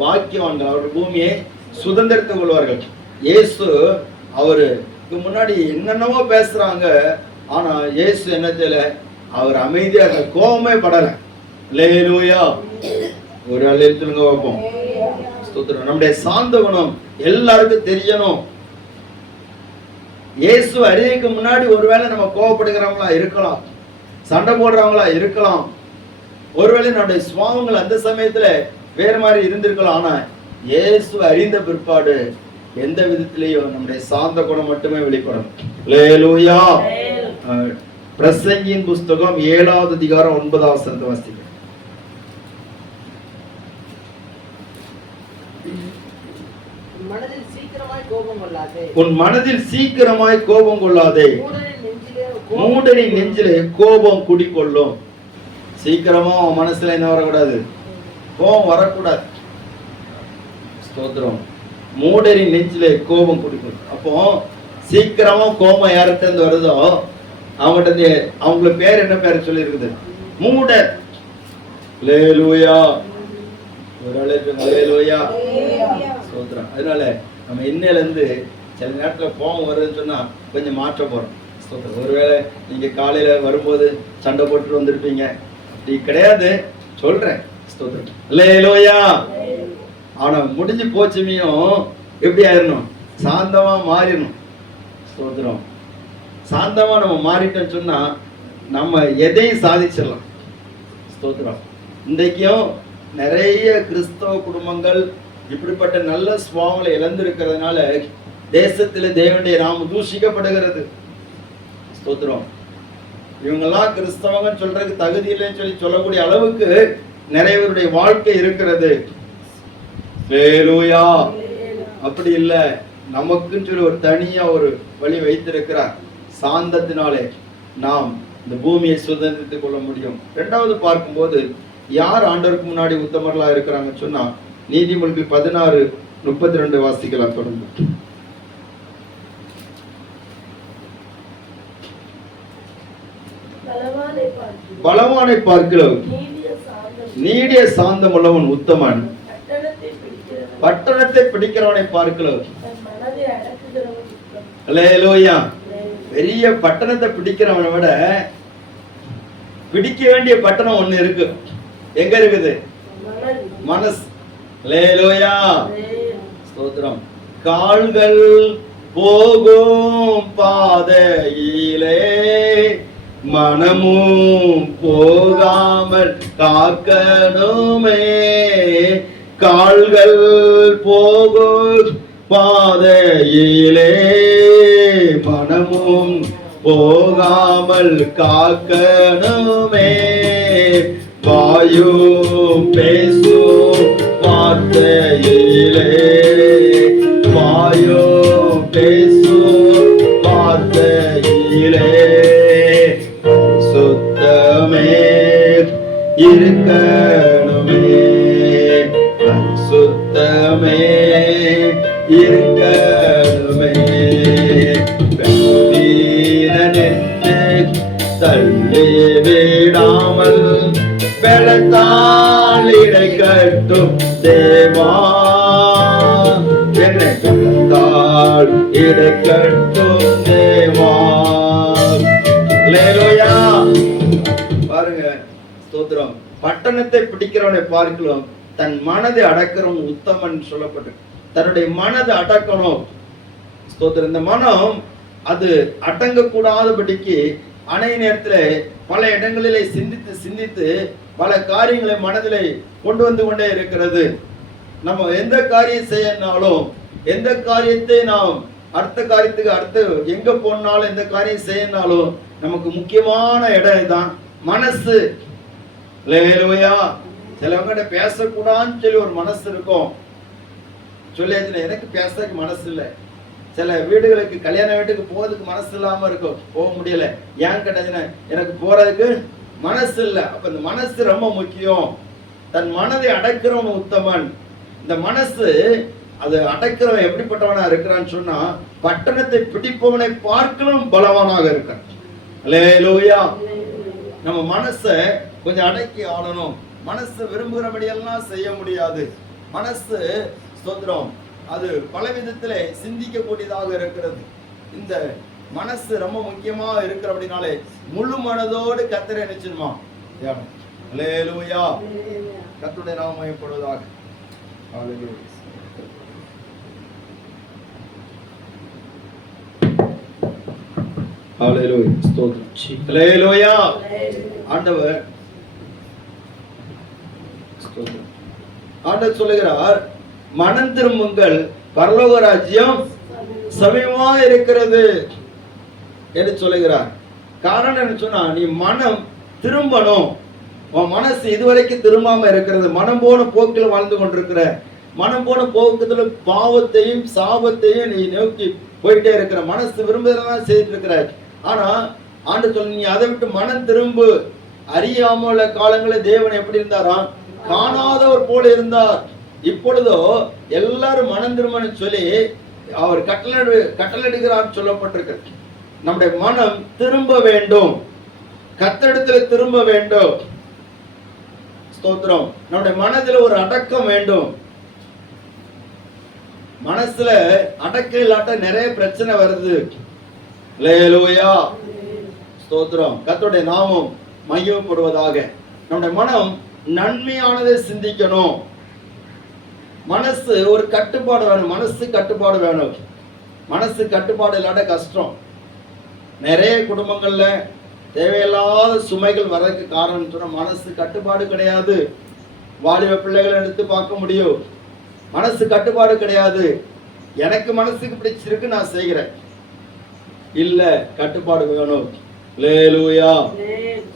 பாக்கியவான்கள், அவர்கள் பூமியை சுதந்திரத்துக் கொள்வார்கள். இயேசு அவருக்கு முன்னாடி என்னென்னவோ பேசுறாங்க. ஆனா இயேசு என்ன செய்யல, அவர் அமைதியா கோபமே படல. அல்லேலூயா. ஒரு அழைத்துங்க வைப்போம். ஸ்தோத்திரம். நம்முடைய சாந்த குணம் எல்லாருக்கும் தெரியணும். இயேசு அறியைக்கு முன்னாடி ஒருவேளை நம்ம கோபப்படுகிறவங்களா இருக்கலாம், சண்டை போடுறவங்களா இருக்கலாம், ஒருவேளை நம்முடைய சுவாவங்கள் அந்த சமயத்துல வேற மாதிரி இருந்திருக்கலாம். ஆனா இயேசு அறிந்த பிற்பாடு எந்த விதத்திலேயும் நம்முடைய சாந்த குணம் மட்டுமே வெளிப்படும். அல்லேலூயா. பிரசங்கியின் புஸ்தகம் 7வது அதிகாரம் 9வது வசனத்தை வாசிங்க. உன் மனதில் சீக்கிரமாய் கோபம் கொள்ளாதே, மூடனின் நெஞ்சிலே கோபம் குடிகொள்ளும். சீக்கிரமா அவன் மனசுல என்ன வரக்கூடாது, கோபம் வரக்கூடாது. ஸ்தோத்திரம். மூடரின் நெஞ்சிலே கோபம் குடிக்கொள்ளும். அப்போ சீக்கிரமா கோபம் யார்கிட்ட இருந்து வருதோ அவங்ககிட்ட அவங்களுக்கு பேர் என்ன பேர் சொல்லி இருக்குது, மூடர். அல்லேலூயா. ஒரு அழைப்பு. அல்லேலூயா. ஸ்தோத்திரம். அதனால நம்ம இன்னையில இருந்து சில நேரத்துல கோபம் வருதுன்னு சொன்னா கொஞ்சம் மாற்ற போறோம். ஸ்தோத்திரம். ஒருவேளை நீங்க காலையில வரும்போது சண்டை போட்டு வந்திருப்பீங்க, அப்படி கிடையாது சொல்றேன். ஸ்தோத்திரம். அல்லேலூயா. ஆனா முடிஞ்சு போச்சுமையும் எப்படி ஆயிரணும், சாந்தமா மாறிடணும். ஸ்தோத்திரம். சாந்தமா நம்ம மாறிட்டோம்னு சொன்னா நம்ம எதையும் சாதிச்சிடலாம். ஸ்தோத்திரம். இன்றைக்கும் நிறைய கிறிஸ்தவ குடும்பங்கள் இப்படிப்பட்ட நல்ல சுவாவங்களை இழந்திருக்கிறதுனால தேசத்துல தேவனுடைய நாமம் தூஷிக்கப்படுகிறது. ஸ்தோத்திரம். இவங்கெல்லாம் கிறிஸ்தவங்க சொல்றதுக்கு தகுதி இல்லைன்னு சொல்லி சொல்லக்கூடிய அளவுக்கு நிறையவருடைய வாழ்க்கை இருக்கிறது. அல்லேலூயா. அப்படி இல்ல, நமக்குன்னு சொல்லி ஒரு தனியா ஒரு வழி வைத்திருக்கிறார். சாந்தத்தினாலே நாம் இந்த பூமியை சுதந்திரித்துக் கொள்ள முடியும். இரண்டாவது பார்க்கும்போது யார் ஆண்டவருக்கு முன்னாடி உத்தமர்களா இருக்கிறாங்க சொன்னா நீதிமொழிகள் 16:32 வாசிக்கலாம். தொடர்ந்து. பலவானை பார்க்கிறோம் நீடிய சாந்தம் உள்ளவன் உத்தமன், பட்டணத்தை பிடிக்கிறவனை பார்க்கிறோம். அல்லேலூயா. பெரிய பட்டணத்தை பிடிக்கிறவனை விட பிடிக்க வேண்டிய பட்டணம் ஒண்ணு இருக்கு. எங்க இருக்குது? மனசு. அல்லேலூயா. ஸ்தோத்திரம். கால்கள் போகும் பாதையிலே மனமும் போகாமல் காக்கணுமே. கால்கள் போகும் பாதையிலே மனமும் போகாமல் காக்கணுமே. வாயும் பேசும் வார்த்தையிலே, வாயும் பேசும் வார்த்தையிலே சுத்தமே இருக்கணுமே, சுத்தமே இருக்கணுமே. தள்ளி விடாமல் பெலத்தால் இடை கட்டும் தேவா, என்னை பெலத்தால் இடை கட்டும் தேவா. அல்லேலூயா. பாருங்க. ஸ்தோத்திரம். பட்டணத்தை பிடிக்கிறவனை பார்க்கலாம், தன் மனதை அடக்கிறவன் உத்தமன் சொல்லப்பட்டு தன்னுடைய மனதை அடக்கணும். ஸ்தோத்திரம். இந்த மனம் அது அடங்க கூடாதபடிக்கு அனை நேரத்துல பல இடங்களிலே சிந்தித்து சிந்தித்து பல காரியங்களை மனதிலே கொண்டு வந்து கொண்டே இருக்கிறது. நம்ம எந்த காரியம் செய்யனாலும், எந்த காரியத்தை நாம் அடுத்த காரியத்துக்கு அடுத்து எங்க போனாலும் எந்த காரியம் செய்யனாலும் நமக்கு முக்கியமான இடம் தான் மனசு. அல்லேலூயா. சிலவங்க பேசக்கூடாதுன்னு சொல்லி ஒரு மனசு இருக்கும். சொல்லியாச்சுன்னா எனக்கு பேசறதுக்கு மனசு இல்லை. சில வீடுகளுக்கு கல்யாண வீட்டுக்கு போறதுக்கு மனசு இல்லாம இருக்கும், போக முடியல. ஏன் கேட்டதுன்னா எனக்கு போறதுக்கு மனசு இல்லை. அப்ப இந்த மனசு ரொம்ப முக்கியம். தன் மனதை அடக்கிறவன் உத்தமன். இந்த மனசு அது அடக்கிறவன் எப்படிப்பட்டவனா இருக்கிறான்னு சொன்னா பட்டணத்தை பிடிப்பவனை பார்க்கலும் பலவானாக இருக்கான். அல்லேலூயா. நம்ம மனசை கொஞ்சம் அடக்கி ஆளணும். மனசு விரும்புகிறபடியெல்லாம் செய்ய முடியாது. மனசு ஸ்தோத்திரம் அது பல விதத்திலே சிந்திக்க கூடியதாக இருக்கிறது. இந்த மனசு ரொம்ப முக்கியமா இருக்கிற அப்படினாலே முழு மனதோடு கர்த்தரை நினைச்சுமா தியானம். அல்லேலூயா. கர்த்தருடைய நாமம் மகிமைப்படுவதாக. அல்லேலூயா. அல்லேலூயா. ஸ்தோத்திரம். அல்லேலூயா. ஆண்டவர் ஸ்தோத்திரம். ஆண்டவர் சொல்லுகிறார், மனம் திரும்புங்கள், பரலோக ராஜ்யம் சமீபமா இருக்கிறது என்று சொல்லுகிறார். காரணம் என்ன சொன்னா, நீ மனம் திரும்பணும். உன் மனசு இதுவரைக்கும் திரும்பாம இருக்கிறது. மனம் போன போக்கில் வாழ்ந்து கொண்டிருக்கிற, மனம் போன போக்குல பாவத்தையும் சாபத்தையும் நீ நோக்கி போயிட்டே இருக்கிற, மனசு விரும்புறதெல்லாம் செய்துட்டு இருக்கிற. ஆனா ஆண்டு சொல்ல, நீ அதை விட்டு மனம் திரும்பு. அறியாமல காலங்களில் தேவன் எப்படி இருந்தாராம்? காணாதவர் போல இருந்தார். இப்பொழுதோ எல்லாரும் மனம் திரும்பன்னு சொல்லி அவர் கட்டளையிடுகிறார் சொல்லப்பட்டிருக்கு. நம்முடைய மனம் திரும்ப வேண்டும், கர்த்தரிடத்துல திரும்ப வேண்டும். ஸ்தோத்திரம். நம்முடைய மனதில் ஒரு அடக்கம் வேண்டும். மனசுல அடக்கம் இல்லாட்ட நிறைய பிரச்சனை வருது. அல்லேலூயா. ஸ்தோத்திரம். கர்த்தருடைய நாமம் மகிமைப்படுவதாக. நம்முடைய மனம் நன்மையானதை சிந்திக்கணும். மனசு ஒரு கட்டுப்பாடு வேணும். மனசு கட்டுப்பாடு வேணும். மனசு கட்டுப்பாடு இல்லாத கஷ்டம். நிறைய குடும்பங்கள்ல தேவையில்லாத சுமைகள் வர்றதுக்கு காரணம் சொன்னா மனசு கட்டுப்பாடு கிடையாது. வாலிப பிள்ளைகளை எடுத்து பார்க்க முடியும். மனசு கட்டுப்பாடு கிடையாது. எனக்கு மனசுக்கு பிடிச்சிருக்கு, நான் செய்கிறேன். இல்ல, கட்டுப்பாடு வேணும். அல்லேலூயா.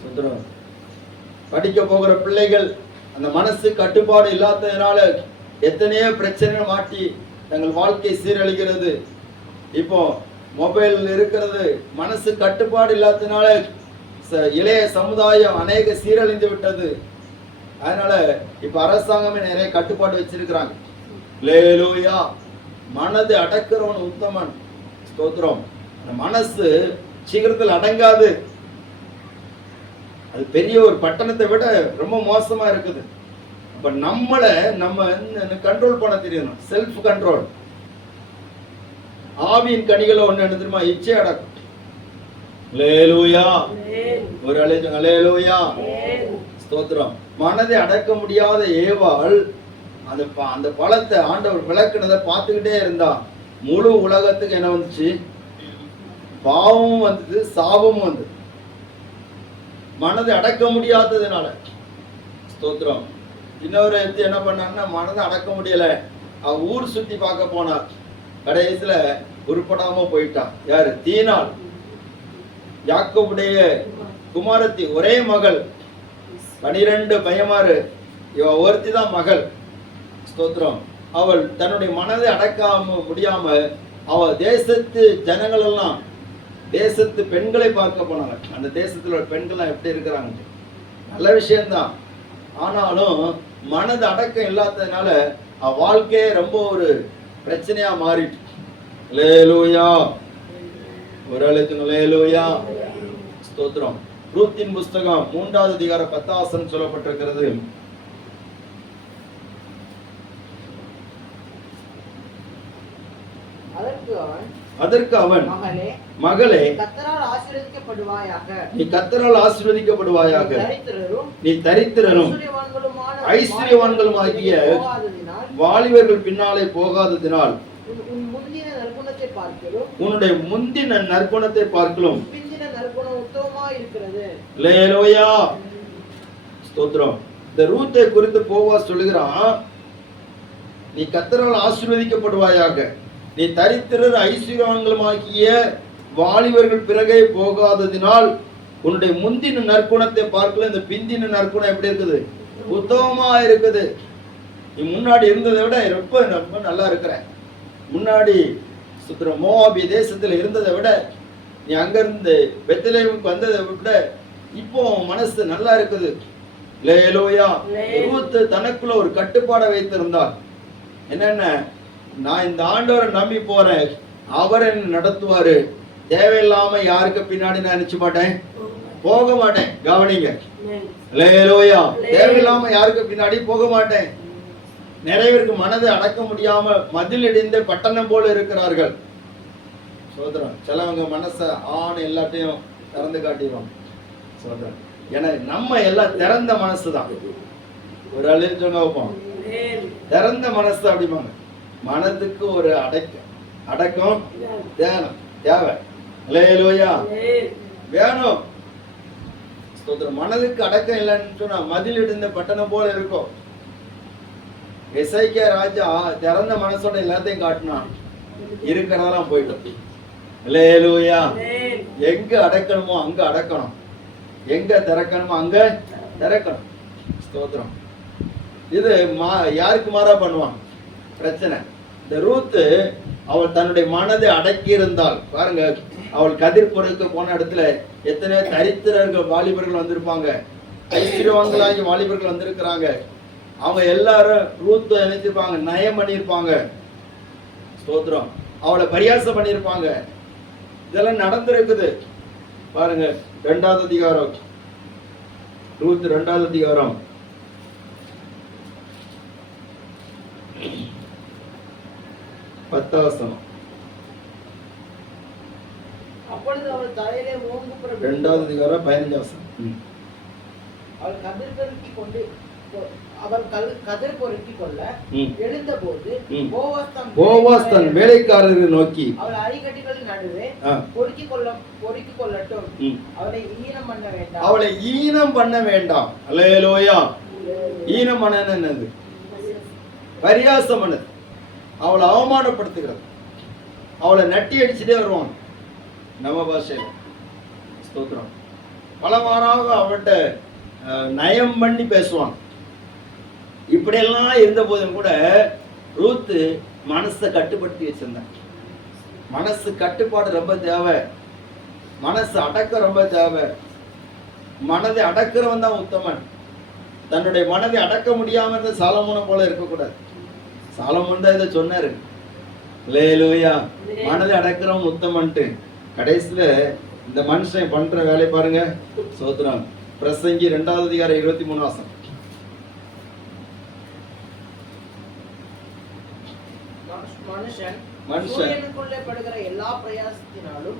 சுந்தரம். படிக்க போகிற பிள்ளைகள் அந்த மனசு கட்டுப்பாடு இல்லாததுனால எத்தனையோ பிரச்சனை மாட்டி தங்கள் வாழ்க்கை சீரழிகிறது. இப்போ மொபைல் இருக்கிறது, மனசு கட்டுப்பாடு இல்லாததுனால இளைய சமுதாயம் அநேக சீரழிந்து விட்டது. அதனால இப்ப அரசாங்கமே நிறைய கட்டுப்பாடு வச்சிருக்கிறாங்க. அல்லேலூயா. மனது அடக்கிறவன் உத்தமன். ஸ்தோத்திரம். மனசு சீக்கிரத்தில் அடங்காது. அது பெரிய ஒரு பட்டணத்தை விட ரொம்ப மோசமா இருக்குது. அப்ப நம்ம கண்ட்ரோல் பண்ண தெரியணும். Self control. ஆவியின் கனிகளை ஒண்ணு எடுத்துமா, இச்சை அடக்கும். அல்லேலூயா. ஒரு அழைச்சம். அல்லேலூயா. ஸ்தோத்திரம். மனதை அடக்க முடியாத ஏவாள் அந்த பழத்தை ஆண்டவர் விளக்குனதை பார்த்துக்கிட்டே இருந்தா முழு உலகத்துக்கு என்ன வந்துச்சு? பாவமும் வந்தது, சாபமும் வந்தது. மனதை அடக்க முடியாததுனால. ஸ்தோத்திரம். இன்னொரு என்ன பண்ணாங்கன்னா, மனதை அடக்க முடியல, அவ ஊர் சுத்தி பார்க்க போனார். கடைசியில உருப்படாம போயிட்டான். யாரு? தீனாள். யாக்கோபுடைய குமாரத்தி, ஒரே மகள். 12 பையமாரு, இவ ஒருத்தி தான் மகள். ஸ்தோத்திரம். அவள் தன்னுடைய மனதை அடக்காம முடியாம அவ தேசத்து ஜனங்கள் எல்லாம், தேசத்து பெண்களை பார்க்க போனாங்க. அந்த தேசத்துல பெண்கள் எப்படி இருக்கிறாங்க? நல்ல விஷயம்தான். ஆனாலும் மனது அடக்கம் இல்லாததுனால அவ வாழ்க்கையே ரொம்ப ஒரு பிரச்சனையா மாறிட்டு. அல்லேலூயா. ஒரு அழைத்து. அல்லேலூயா. ஸ்தோத்திரம். ரூத்தின் புஸ்தகம் 3வது அதிகாரம் 10வது வசனம் சொல்லப்பட்டிருக்கிறது. அதற்கு அவன், மகளே, நீ கர்த்தரால் ஆசீர்வதிக்கப்படுவாயாக. நீ தரித்திரரும் ஐஸ்வர்யவான்களும் ஆகிய வாலிபர்கள் பின்னாலே போகாததினால் உன்னுடைய முந்தின நற்குணத்தை பார்க்கலும். அல்லேலூயா. ஸ்தோத்திரம். இந்த ரூத்தை குறித்து போவாஸ் சொல்லுகிறான், நீ கர்த்தரால் ஆசீர்வதிக்கப்படுவாயாக. நீ தரித்திரர் ஐஸ்வர்யவான்களுமாகிய வாலிபர்கள் பிறகே போகாததினால் உன்னுடைய முந்தின நற்குணத்தை பார்க்கல. இந்த பிந்தின நற்குணம் எப்படி இருக்குது? உத்தமமா இருக்குது. நீ முன்னாடி இருந்ததை விட ரொம்ப ரொம்ப நல்லா இருக்கிற. முன்னாடி மோவாபி தேசத்துல இருந்ததை விட, நீ அங்கிருந்து பெத்லெஹேமுக்கு வந்ததை விட இப்போ மனசு நல்லா இருக்குது. அல்லேலூயா. ரூத் தனக்குள்ள ஒரு கட்டுப்பாடை வைத்திருந்தார். என்னென்ன? நான் இந்த ஆண்டவரை நம்பி போறேன், அவர் என்ன நடத்துவாரு. தேவையில்லாம யாருக்கு பின்னாடி நான் நினைச்சு மாட்டேன், போக மாட்டேன். கவனிங்க. அல்லேலூயா. தேவையில்லாம யாருக்கு பின்னாடி போக மாட்டேன். நிறைய பேருக்கு மனதை அடக்க முடியாம மதில் இடிந்த பட்டணம் போல இருக்கிறார்கள். சோதரன் சிலவங்க மனசை எல்லாத்தையும் திறந்து காட்டிடுவாங்க. சோதரன் ஏன்னா நம்ம எல்லாம் திறந்த மனசு தான். ஒரு அழிச்சவங்க வைப்போம் திறந்த மனசு அப்படிம்பாங்க. மனதுக்கு ஒரு அடக்கம் தியானம் தேவை. அல்லேலூயா வேணும். ஸ்தோத்திரம். மனதுக்கு அடக்கம் இல்லைன்னு சொன்னா மதில் இடிந்த பட்டணம் போல இருக்கும். எசேக்கியா ராஜா திறந்த மனசோட எல்லாத்தையும் காட்டினான், இருக்கிறதெல்லாம் போயிட்டு. அல்லேலூயா. எங்க அடக்கணுமோ அங்க அடக்கணும், எங்க திறக்கணுமோ அங்க திறக்கணும். ஸ்தோத்திரம். இது யாருக்கு மாறா பண்ணுவான் பிரச்சனை. இந்த ரூத்து அவள் தன்னுடைய மனதை அடக்கி இருந்தால் பாருங்க, அவள் கதிர் பொறுக்க போன இடத்துல எத்தனையோ தரித்திரர்கள் வாலிபர்கள் வந்திருப்பாங்க, ஐஸ்வர்யவான்களாகி வாலிபர்கள் வந்திருக்கிறாங்க. அவங்க எல்லாரும் ரூத்தை நினைச்சிருப்பாங்க, நயம் பண்ணியிருப்பாங்க. ஸ்தோத்திரம். அவளை பரியாசம் பண்ணியிருப்பாங்க. இதெல்லாம் நடந்திருக்குது பாருங்க. 2வது அதிகாரம், ரூத் 2வது அதிகாரம் 10வது வசனம். அப்பொழுது அவள் தலையிலே ஓங்கு புறப்பட்டு 2வது அதிகாரம் 15வது வசனம். அவள் கதிர் பொறுக்கிக் கொள்ள எழுந்தபோது போவாஸ் தன் வேலைக்காரரை நோக்கி அவள் அரிக்கட்டிகளின் நடுவே பொறுக்கிக் கொள்ளட்டும், அவளை ஈனம் பண்ண வேண்டாம், அவளை ஈனம் பண்ண வேண்டாம். அல்லேலூயா. ஈனம் பண்ண என்னது? பரியாசம் பண்ணது. அவளை அவமானப்படுத்துகிறது. அவளை நட்டி அடிச்சுட்டே வருவாங்க நம்ம பாஷையில். ஸ்தோத்திரம். பலமாறாக அவள்கிட்ட நயம் பண்ணி பேசுவாங்க. இப்படியெல்லாம் இருந்த போதும் கூட ரூத்து மனசை கட்டுப்படுத்தி வச்சிருந்தாங்க. மனசு கட்டுப்பாடு ரொம்ப தேவை. மனசு அடக்க ரொம்ப தேவை. மனதை அடக்கிறவன் தான் உத்தமன். தன்னுடைய மனதை அடக்க முடியாம இருந்த சாலமோனை போல இருக்கக்கூடாது. சாலமோன் தான் இதை சொன்னாரு. அல்லேலூயா. மனதை அடக்கிறவன் உத்தமன்ட்டு. கடைசியில இந்த மனுஷன் பண்ற வேலை பாருங்க. சோத்ரம். பிரசங்கி 2வது அதிகாரம் 23 வசனம். மனுஷனுக்குள்ளே படுகிற எல்லா பிரயாசத்தினாலும்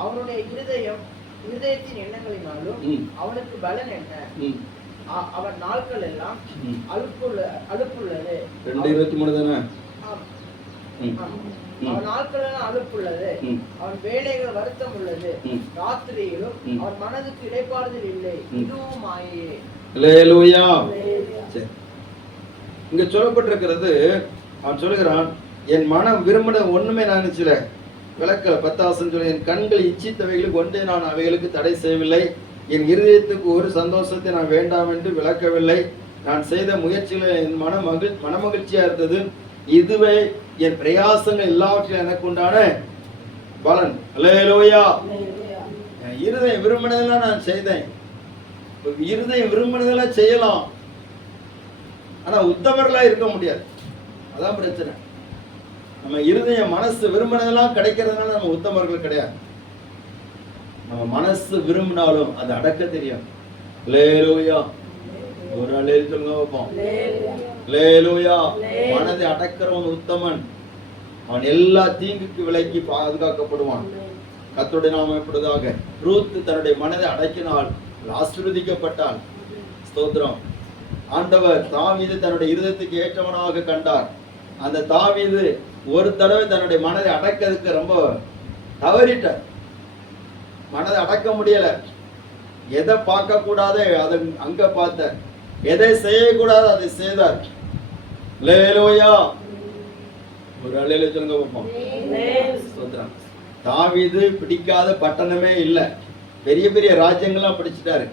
அவனுடைய இருதயத்தின் எண்ணங்களினாலும் அவனுக்கு பலன் என்ன? அவன் நாட்கள் எல்லாம் அலுப்புள்ளது. 2:23 தானே? அவன் நாட்கள் எல்லாம் அலுப்புள்ளது, அவன் வேலைகள் வருத்தம் உள்ளது, ராத்திரியிலும் அவன் மனதுக்கு இடைப்பாறுதல் இல்லை, இதுவும் மாயே. அல்லேலூயா. இங்க சொல்லப்பட்டிருக்கிறது, அவன் சொல்லுகிறான், என் மனம் விரும்பின ஒண்ணுமே நான் நினைச்சல விளக்கல. 10வது சொல்லி, என் கண்கள் இச்சித்தவைகளுக்கு ஒன்றே நான் அவைகளுக்கு தடை செய்யவில்லை, என் இருதயத்துக்கு ஒரு சந்தோஷத்தை நான் வேண்டாம் என்று விளக்கவில்லை, நான் செய்த முயற்சிகளை என் மனமகிழ்ச்சியா இருந்தது, இதுவே என் பிரயாசங்கள் எல்லாவற்றிலும் எனக்கு உண்டான பலன். அல்லேலூயா. இருதயம் விரும்பினதெல்லாம் நான் செய்தேன். இருதயம் விரும்பினதெல்லாம் செய்யலாம், ஆனா உத்தமர்களா இருக்க முடியாது. அதான் பிரச்சனை. நம்ம இருதயம் மனசு விரும்பினதெல்லாம் கிடைக்கிறதுனால நம்ம உத்தமர்கள் கிடையாது. நம்ம மனசு விரும்பினாலும் அது அடக்க தெரியும். அல்லேலூயா. ஒரு அலையில் சொல்லுங்க வைப்போம். அல்லேலூயா. மனதை அடக்கிறவன் உத்தமன். அவன் எல்லா தீங்குக்கு விலக்கி பாதுகாக்கப்படுவான். கர்த்தருடைய நாமம் எப்படிதாக. ரூத் தன்னுடைய மனதை அடக்கினால் ஆசீர்வதிக்கப்பட்டாள். ஸ்தோத்திரம். ஆண்டவர் தாவீது தன்னுடைய இருதயத்துக்கு ஏற்றவனாக கண்டார். அந்த தாவீது ஒரு தடவை தன்னுடைய மனதை அடக்கிறதுக்கு ரொம்ப தவறிட்டார். மனதை அடக்க முடியல. எதை பார்க்க கூடாத அதை அங்க பார்த்த, எதை செய்யக்கூடாது அதை செய்தார். அல்லேலூயா. ஒரு அலையில சொல்லுங்க பார்ப்போம். தாவீது பிடிக்காத பட்டணமே இல்லை. பெரிய பெரிய ராஜ்யங்கள்லாம் பிடிச்சிட்டாரு.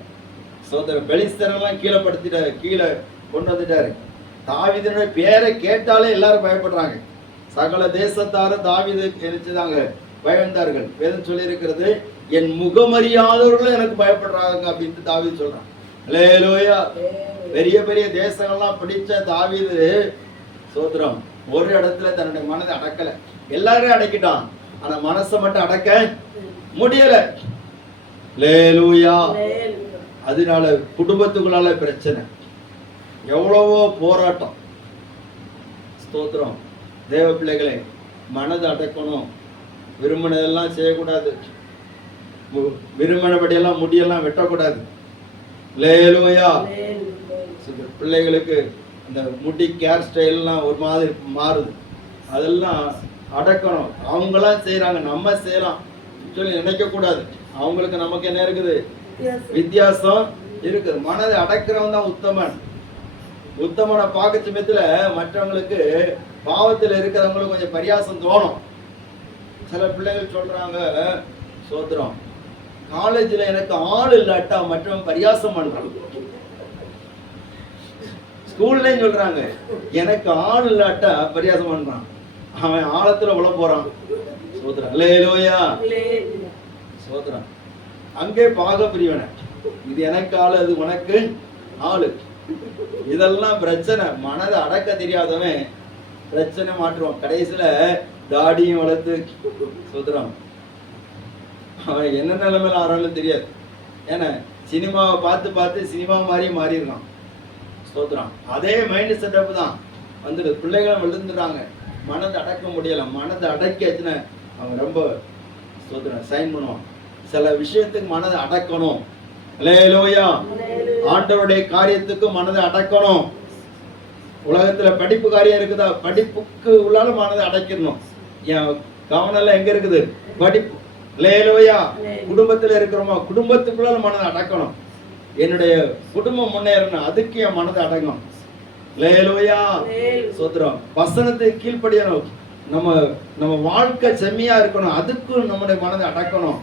சோதரன் பெலிஸ்தரெல்லாம் கீழே படுத்திட்டாரு, கீழே கொண்டு வந்துட்டாரு. தாவீதுடைய பேரை கேட்டாலே எல்லாரும் பயப்படுறாங்க. சகல தேசத்தாரும் தாவீது நினைச்சுதாங்க பயந்தார்கள். வேதம் சொல்லி இருக்கிறது, என் முகமறியாதவர்களும் எனக்கு பயப்படுறாங்க அப்படின்ட்டு தாவீது சொல்றான். அல்லேலூயா. பெரிய பெரிய தேசங்கள்லாம் பிடிச்ச தாவீது சோத்திரம் ஒரு இடத்துல தன்னுடைய மனதை அடக்கல. எல்லாரையும் அடக்கிட்டான், ஆனா மனசை மட்டும் அடக்க முடியல. அல்லேலூயா. அதனால குடும்பத்துக்குள்ளால பிரச்சனை, எவ்வளவோ போராட்டம். ஸ்தோத்திரம். தேவ பிள்ளைகளே, மனதை அடக்கணும். விரும்பினதெல்லாம் செய்யக்கூடாது. விரும்பினபடியெல்லாம் முடியெல்லாம் வெட்டக்கூடாது. லேலூயா. சில பிள்ளைகளுக்கு இந்த முடி கேர் ஸ்டைல்லாம் ஒரு மாதிரி மாறுது. அதெல்லாம் அடக்கணும். அவங்களாம் செய்யறாங்க, நம்ம செய்யலாம் சொல்லி நினைக்க கூடாது. அவங்களுக்கு நமக்கு என்ன இருக்குது? வித்தியாசம் இருக்குது. மனதை அடக்கிறவன் தான் உத்தமன். உத்தமனை பார்க்க சமயத்துல மற்றவங்களுக்கு பாவத்தில் இருக்கிறவங்களுக்கு கொஞ்சம் பரியாசம் தோணும். சில பிள்ளைகள் சொல்றாங்க, சோத்திரம், காலேஜ்ல எனக்கு ஆள் இல்லாட்டா மற்றவன் பரியாசம் பண்றான். ஸ்கூல்லயும் சொல்றாங்க, எனக்கு ஆள் இல்லாட்டா பரியாசம் பண்றான். அவன் ஆழத்துல உள்ள போறான். சோத்திரம். அல்லேலூயா. சோத்திரம். அங்கே பாக பிரிவினை. இது எனக்கு ஆளு, அது உனக்கு ஆளு. இதெல்லாம் பிரச்சனை. மனதை அடக்க தெரியாதவன் பிரச்சனை மாற்றுவான். கடைசியில தாடியும் வளர்த்து, சோத்திரம், அவன் என்ன நிலைமையில ஆறாலும் தெரியாது. ஏன்னா சினிமாவை பார்த்து பார்த்து சினிமா மாதிரி மாறிடுறான். சோத்திரம். அதே மைண்ட் செட்டப் தான் வந்துட்டு பிள்ளைகளும் விழுந்துடுறாங்க. மனதை அடக்க முடியல. மனதை அடக்கியாச்சுன்னா அவன் ரொம்ப சோத்திரம் சைன் பண்ணுவான். சில விஷயத்துக்கு மனதை அடக்கணும். அல்லேலூயா. ஆண்டவருடைய காரியத்துக்கு மனதை அடக்கணும். உலகத்துல படிப்பு காரியம் இருக்குதா? படிப்புக்கு உள்ளால மனதை அடக்கிடணும். என் கவனம் எல்லாம் எங்க இருக்குது? படிப்பு. அல்லேலூயா. குடும்பத்துல இருக்கிறோமா? குடும்பத்துக்குள்ளால மனதை அடக்கணும். என்னுடைய குடும்பம் முன்னேறணும், அதுக்கு என் மனதை அடங்கணும். அல்லேலூயா. சோத்திரம். வசனத்துக்கு கீழ்ப்படியணும். நம்ம வாழ்க்கை செம்மையா இருக்கணும், அதுக்கும் நம்முடைய மனதை அடக்கணும்.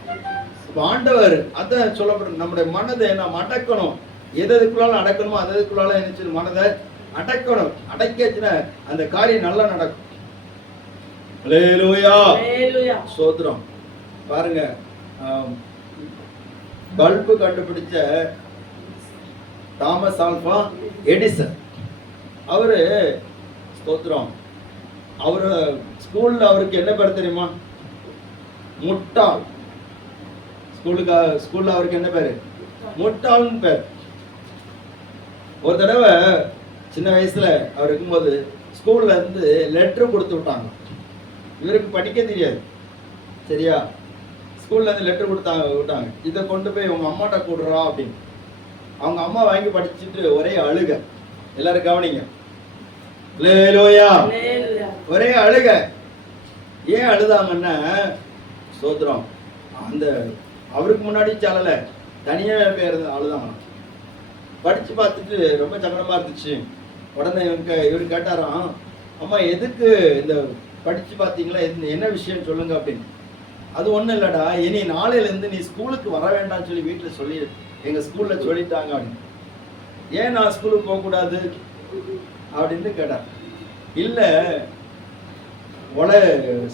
ஆண்டவர் அதான் சொல்லப்படும், நம்முடைய மனதை நாம் அடக்கணும். எதுக்குள்ளாலும் அடக்கணுமோ அதுக்குள்ளால என்ன மனதை அடக்கணும். அடக்கிச்சுன்னா அந்த காரியம் நல்லா நடக்கும். அல்லேலூயா. சோத்திரம். பாருங்க, பல்பு கண்டுபிடிச்ச தாமஸ் ஆல்வா எடிசன், அவரு ஸ்தோத்திரம், அவரு ஸ்கூல்ல அவருக்கு என்ன பேர் தெரியுமா? முட்டாள். ஸ்கூல்ல அவருக்கு என்ன பேரு? முட்டாள்னு பேர். ஒரு தடவை சின்ன வயசுல அவர் இருக்கும்போது ஸ்கூல்ல இருந்து லெட்டர் கொடுத்து விட்டாங்க. இவருக்கு படிக்க தெரியாது, சரியா? ஸ்கூல்ல இருந்து லெட்டர் விட்டாங்க, இதை கொண்டு போய் உங்க அம்மாட்ட கொடுறா அப்படின்னு. அவங்க அம்மா வாங்கி படிச்சுட்டு ஒரே அழுக. எல்லாரும் கவனிங்க. அல்லேலூயா. ஒரே அழுக. ஏன் அழுதாங்கன்னா, சோத்திரம், அந்த அவருக்கு முன்னாடி சொல்லல, தனியா பேர் அழுதாங்க. படிச்சு பார்த்துட்டு ரொம்ப சங்கடமா இருந்துச்சு. உடனே இவரு கேட்டாராம், அம்மா எதுக்கு இந்த படிச்சு பார்த்தீங்களா, என்ன விஷயம் சொல்லுங்க அப்படின்னு. அது ஒண்ணும் இல்லடா, இனி நாளையில இருந்து நீ ஸ்கூலுக்கு வர வேண்டாம்னு சொல்லி வீட்டுல சொல்லி எங்க ஸ்கூல்ல சொல்லிட்டாங்க அப்படின்னு. ஏன் நான் ஸ்கூலுக்கு போக கூடாது அப்படின்னு கேட்டார். இல்ல,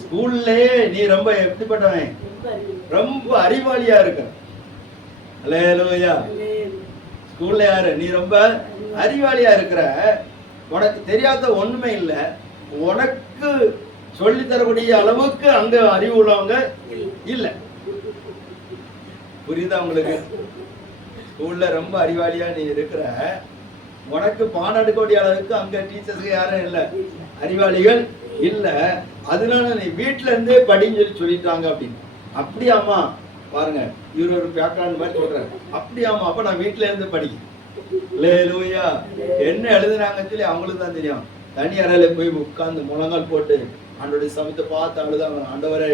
ஸ்கூல்லே நீ ரொம்ப எப்படிப்பட்டவன்? ரொம்ப அறிவாளியா இருக்க. அல்லேலூயா. ஸ்கூல்ல யாரு? நீ ரொம்ப அறிவாளியா இருக்கிற. உனக்கு தெரியாத ஒண்ணுமே இல்ல. உனக்கு சொல்லி தரக்கூடிய அளவுக்கு அங்க அறிவு உள்ளவங்க இல்ல. புரியுதா உங்களுக்கு? ஸ்கூல்ல ரொம்ப அறிவாளியா நீ இருக்கிற, உனக்கு பாடம் எடுக்கக்கூடிய அளவுக்கு அங்க டீச்சர்ஸ் யாரும் இல்ல, அறிவாளிகள் இல்ல. அதனால நீ வீட்டுல இருந்தே படின்னு சொல்லிட்டாங்க அப்படின்னு. அப்படியாமா? பாருங்க, இவர் ஒரு பேக்ரவுண்ட் மாதிரி சொல்றாரு. அப்படியாமா? அப்ப நான் வீட்டுல இருந்து படிக்க. அல்லேலூயா. என்ன எழுதுனாங்கன்னு சொல்லி அவங்களுக்கு தான் தெரியும். தனி அறையில போய் உட்கார்ந்து முழங்கால் போட்டு ஆண்டோடைய சமயத்தை பார்த்து அழுதாங்க. ஆண்டவரே,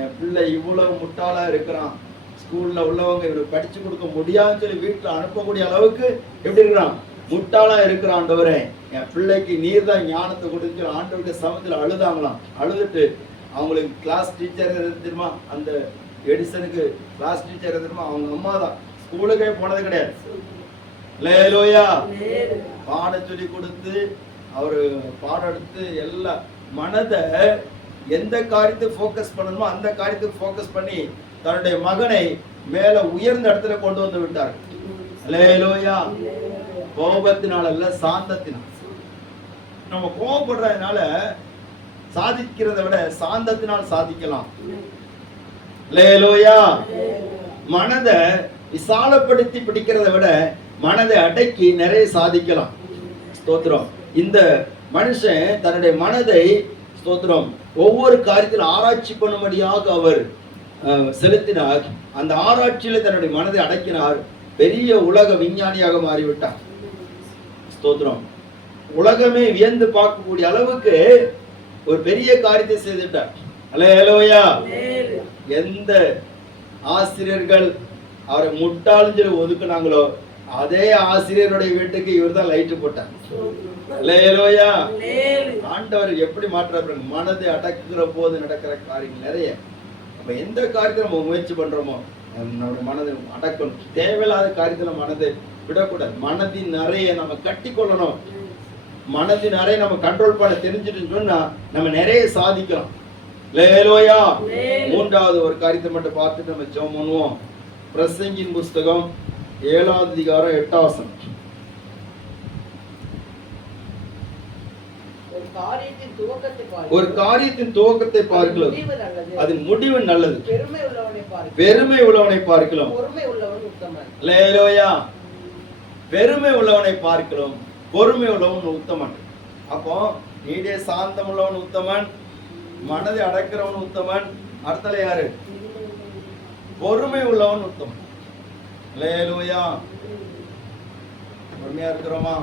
என் பிள்ளை இவ்வளவு முட்டாளா இருக்கிறான், ஸ்கூல்ல உள்ளவங்க இவருக்கு படிச்சு கொடுக்க முடியாதுன்னு சொல்லி வீட்டுல அனுப்பக்கூடிய அளவுக்கு எப்படி இருக்கிறான்? முட்டாளா இருக்கிற ஆண்டவரே, என் பிள்ளைக்கு நீர் தான் ஞானத்தை கொடுத்து ஆண்டவருடைய சமயத்துல அழுதாங்களாம். அழுதுட்டு அவங்களுக்கு கிளாஸ் டீச்சர் தெரியுமா? அந்த எடிசனுக்கு கிளாஸ் டீச்சர் தெரியுமா? அவங்க அம்மா தான். ஸ்கூலுக்கே போனது கிடையாது. அல்லேலூயா. பாடம் சொல்லி கொடுத்து அவரு பாடம் எடுத்து எல்லா மனதை எந்த காரியத்தை ஃபோக்கஸ் பண்ணணுமோ அந்த காரியத்துக்கு ஃபோக்கஸ் பண்ணி தன்னுடைய மகனை மேல உயர்ந்த இடத்துல கொண்டு வந்து விட்டார். அல்லேலூயா. கோபத்தினால அல்ல, சாந்தத்தினால். நம்ம கோபப்படுறதுனால சாதிக்கிறதை விட சாந்தத்தினால் சாதிக்கலாம். அல்லேலூயா. மனதை விசாலப்படுத்தி பிடிக்கிறதை விட மனதை அடக்கி நிறைய சாதிக்கலாம். ஸ்தோத்திரம். இந்த மனுஷன் தன்னுடைய மனதை ஸ்தோத்திரம் ஒவ்வொரு காரியத்தில் ஆராய்ச்சி பண்ணும்படியாக அவர் செலுத்தினார். அந்த ஆராய்ச்சியில தன்னுடைய மனதை அடக்கினார். பெரிய உலக விஞ்ஞானியாக மாறிவிட்டார். ஸ்தோத்திரம். உலகமே வியந்து பார்க்கக்கூடிய அளவுக்கு ஒரு பெரிய காரியத்தை செய்துட்டார். அல்லேலூயா. எந்த ஆசிரியர்கள் அவரை முட்டாள்னு சொல்லி ஒதுக்குனாங்களோ அதே ஆசிரியருடைய வீட்டுக்கு இவர் தான் லைட் போட்டார். அல்லேலூயா. ஆண்டவர் எப்படி மாற்றாரு? மனதை அடக்குகிற போது நடக்கிற காரியங்கள் நிறைய. நம்ம எந்த காரியத்தை நம்ம முயற்சி பண்றோமோ நம்மளுடைய மனதை அடக்கணும். தேவையில்லாத காரியத்துல மனதை விடக்கூடாது. மனதின் நிறைய நம்ம கட்டி கொள்ளணும். மனதின் நிறைய நம்ம கண்ட்ரோல் பண்ண தெரிஞ்சுட்டு சொன்னா நம்ம நிறைய சாதிக்கலாம். அல்லேலூயா. மூன்றாவது ஒரு காரியத்தை மட்டும் பார்த்துட்டு நம்ம ஜெபம் பண்ணுவோம். பிரசங்கின் புஸ்தகம் 7வது அதிகாரம் 8வது வசனம். ஒரு காரியத்தின் துவக்கத்தை பார்க்கலாம், அதன் முடிவு நல்லது. பெருமை உள்ளவனை பார்க்கலாம். அல்லேலூயா. பெருமை உள்ளவனை பார்க்கலாம், பொறுமை உள்ளவன் உத்தமன். அப்போ நீடிய சாந்தம் உள்ளவன் உத்தமன், மனதை அடக்கிறவன் உத்தமன். அடுத்தல யாரு? பொறுமை உள்ளவன் உத்தமன். அல்லேலூயா. பொறுமையா இருக்கிறோமா?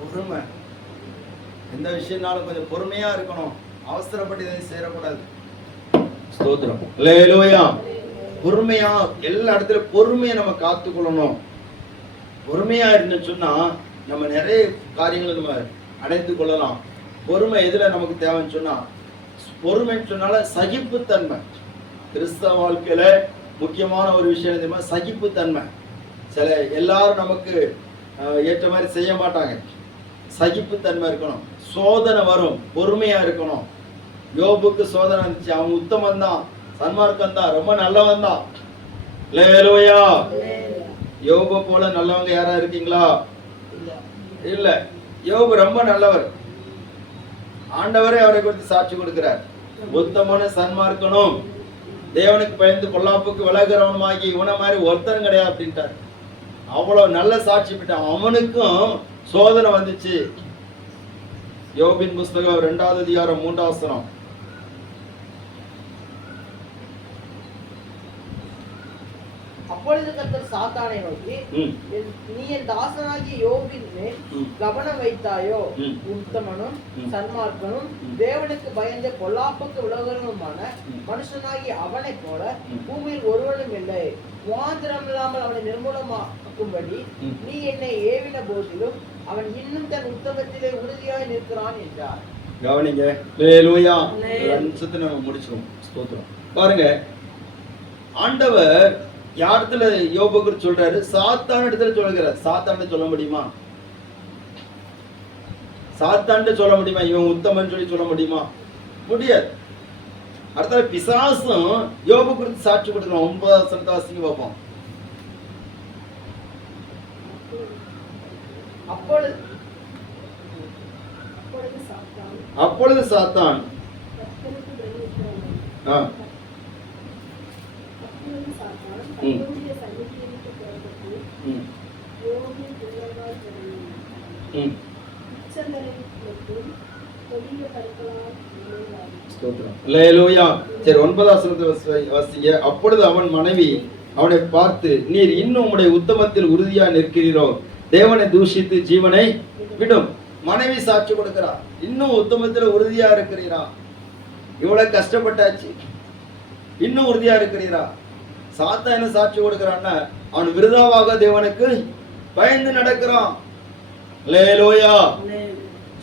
பொறுமை. எந்த விஷயம்னாலும் கொஞ்சம் பொறுமையா இருக்கணும். அவசரப்பட்டு இதை செய்யக்கூடாது. ஸ்தோத்திரம். அல்லேலூயா. பொறுமையா எல்லா இடத்துல பொறுமையை நம்ம காத்துக்கொள்ளணும். பொறுமையா இருந்து சொன்னா நம்ம நிறைய காரியங்களை நம்ம அடைந்து கொள்ளலாம். பொறுமை எதுல நமக்கு தேவைன்னு சொன்னா, பொறுமைன்னு சொன்னால சகிப்புத்தன்மை. கிறிஸ்தவ வாழ்க்கையில முக்கியமான ஒரு விஷயம் தெரியுமா? சகிப்புத்தன்மை. சில எல்லாரும் நமக்கு ஏற்ற மாதிரி செய்ய மாட்டாங்க. சகிப்புத்தன்மை இருக்கணும். சோதனை வரும், பொறுமையா இருக்கணும். யோபுக்கு சோதனை வந்துச்சு. அவன் உத்தமன் தான், சன்மார்க்கம் தான், ரொம்ப நல்லவன் தான். அல்லேலூயா. யோபு போல நல்லவங்க யாரா இருக்கீங்களா? இல்ல. யோபு ரொம்ப நல்லவர். ஆண்டவரே அவரை குறித்து சாட்சி கொடுக்கிறார். உத்தமன சன்மார்க்கனும் தேவனுக்கு பயந்து பொல்லாப்புக்கு விலகிறவனுமாகி இவனை மாதிரி ஒருத்தரும் கிடையாது அப்படின்ட்டார். அவ்வளவு நல்ல சாட்சி பெற்றான். அவனுக்கும் சோதனை வந்துச்சு. யோபின் புஸ்தகம் 2வது அதிகாரம் 3வது வசனம். அப்பொழுது கர்த்தர் சாத்தானை நோக்கி, நீ என் தாசனாகிய யோபின் மேல் கவனம் வைத்தாயோ? உத்தமனும் சன்மார்க்கனும் தேவனுக்கு பயந்த பொல்லாப்புக்கு விலகுறவனுமான மனுஷனாகிய அவனை போல பூமியில் ஒருவனும் இல்லை. முகாந்திரம் இல்லாமல் அவனை நிர்மூலமாக்கும்படி நீ என்னை ஏவின போதிலும் அவன் இன்னும் தன் உத்தமத்திலே உறுதியாய் நிற்கிறான் என்றார். கவனிங்க. அல்லேலூயா. அம்சத்தை நம்ம முடிச்சிரோம். ஸ்தோத்திரம். பாருங்க, ஆண்டவர் யாரிடத்துல யோபுக்கு சொல்றாரு? சாத்தான் இடத்துல சொல்கிறார். சாத்தான் சொல்ல முடியுமா? சாத்தான் சொல்ல முடியுமா இவன் உத்தமன் சொல்லி சொல்ல முடியுமா? முடியாது. அடுத்த பிசாசும் யோபு குறித்து சாட்சி கொடுக்கிறோம். 9வது வசனத்தை வாசிங்க பார்ப்போம். அப்பொழுது சாத்தான் சரி, 9வது வசனத்தை வாசிங்க. அப்பொழுது அவன் மனைவி அவனை பார்த்து, நீர் இன்னும் உம்முடைய உத்தமத்தில் உறுதியா நிற்கிறீரோ? தேவனை தூஷித்து ஜீவனை விடும். மனைவி சாட்சி கொடுக்கிறார். இன்னும் உத்தமத்தில் உறுதியா இருக்கிறீரா? இவ்வளவு கஷ்டப்பட்டாச்சு, இன்னும் உறுதியா இருக்கிறீரா? சாத்தா என்ன சாட்சி கொடுக்கிறான்னா, அவன் விருதாவாக தேவனுக்கு பயந்து நடக்கிறான். அல்லேலூயா.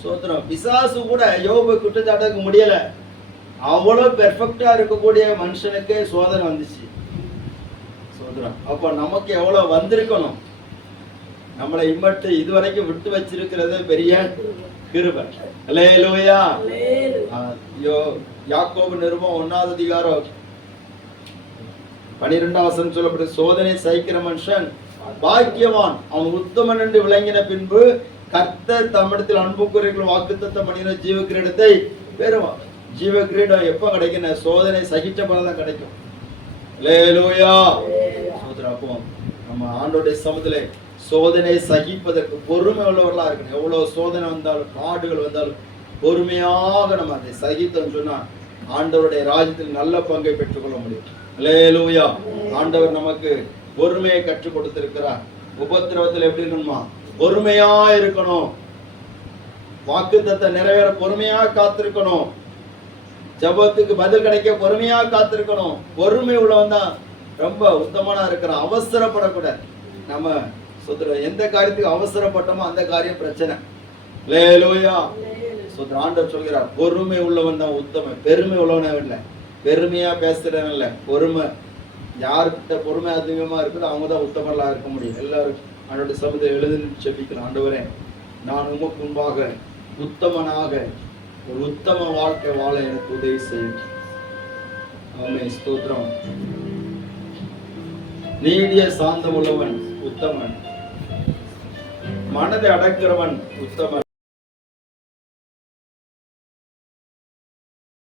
சோத்திரம். பிசாசு கூட யோபு குற்றச்சாட்டுக்கு முடியல. அவ்வளவு பெர்ஃபெக்டா இருக்கக்கூடிய மனுஷனுக்கு சோதனை வந்துச்சு. சோதரம். அப்ப நமக்கு எவ்வளவு வந்திருக்கணும்? நம்மளை இம்மட்டு இதுவரைக்கும் விட்டு வச்சிருக்கிறது பெரிய கிருபை. அல்லேலூயா. யாக்கோபு நிருபம் 1வது அதிகாரம் 12வது வசனம் சொல்லப்பட்ட சோதனை சகிக்கிற மனுஷன் பாக்கியவான், அவன் உத்தமன் என்று விளங்கின பின்பு கர்த்தர் தம்மிடத்தில் அன்பு கூறுகள் வாக்குத்தத்தம் பண்ணின ஜீவ கிரீடத்தை பெறுவான். ஜீவ கிரீடம் எப்ப கிடைக்கும்? சோதனை சகிச்ச பிறகுதான் கிடைக்கும். அல்லேலூயா. அப்போ நம்ம ஆண்டோடைய சமூகத்திலே சோதனை சகிப்பதற்கு பொறுமை உள்ளவர்களா இருக்கணும். எவ்வளவு சோதனை வந்தாலும் பாடுகள் வந்தாலும் பொறுமையாக நம்ம அதை சகித்தோம் சொன்னா ஆண்டவருடைய ராஜ்யத்தில் நல்ல பங்கை பெற்றுக்கொள்ள முடியும். அல்லேலூயா. ஆண்டவர் நமக்கு பொறுமையை கற்றுக் கொடுத்திருக்கிறார். உபத்திரவத்தில் எப்படி இருக்கணுமா? பொறுமையா இருக்கணும். வாக்குத்தத்தத்தை நிறைவேற பொறுமையா காத்திருக்கணும். ஜெபத்துக்கு பதில் கிடைக்க பொறுமையா காத்திருக்கணும். பொறுமை உள்ளவன் தான் ரொம்ப உத்தமனா இருக்கிறான். அவசரப்படக்கூடாது. நம்ம சொல்ற எந்த காரியத்துக்கு அவசரப்பட்டோமோ அந்த காரியம் பிரச்சனை. அல்லேலூயா. ஆண்டவர் சொல்கிறார் பொறுமை உள்ளவன் தான் உத்தமன். பெருமை உள்ளவனே இல்லை. பெருமையா பேசுறவன் இல்லை. பொறுமை யாருக்கிட்ட பொறுமை அதிகமா இருக்குதோ அவங்க தான் உத்தமர்களா இருக்க முடியும். எல்லாரும் ஆண்டோட சமூகத்தை எழுதி செபிக்கிறோம். ஆண்டவரே, நான் உமக்கு முன்பாக உத்தமனாக ஒரு உத்தம வாழ்க்கை வாழ எனக்கு உதவி செய்யும். ஆமென். ஸ்தோத்திரம். நீடிய சாந்தம் உள்ளவன் உத்தமன். மனதை அடக்கிறவன் உத்தமன்.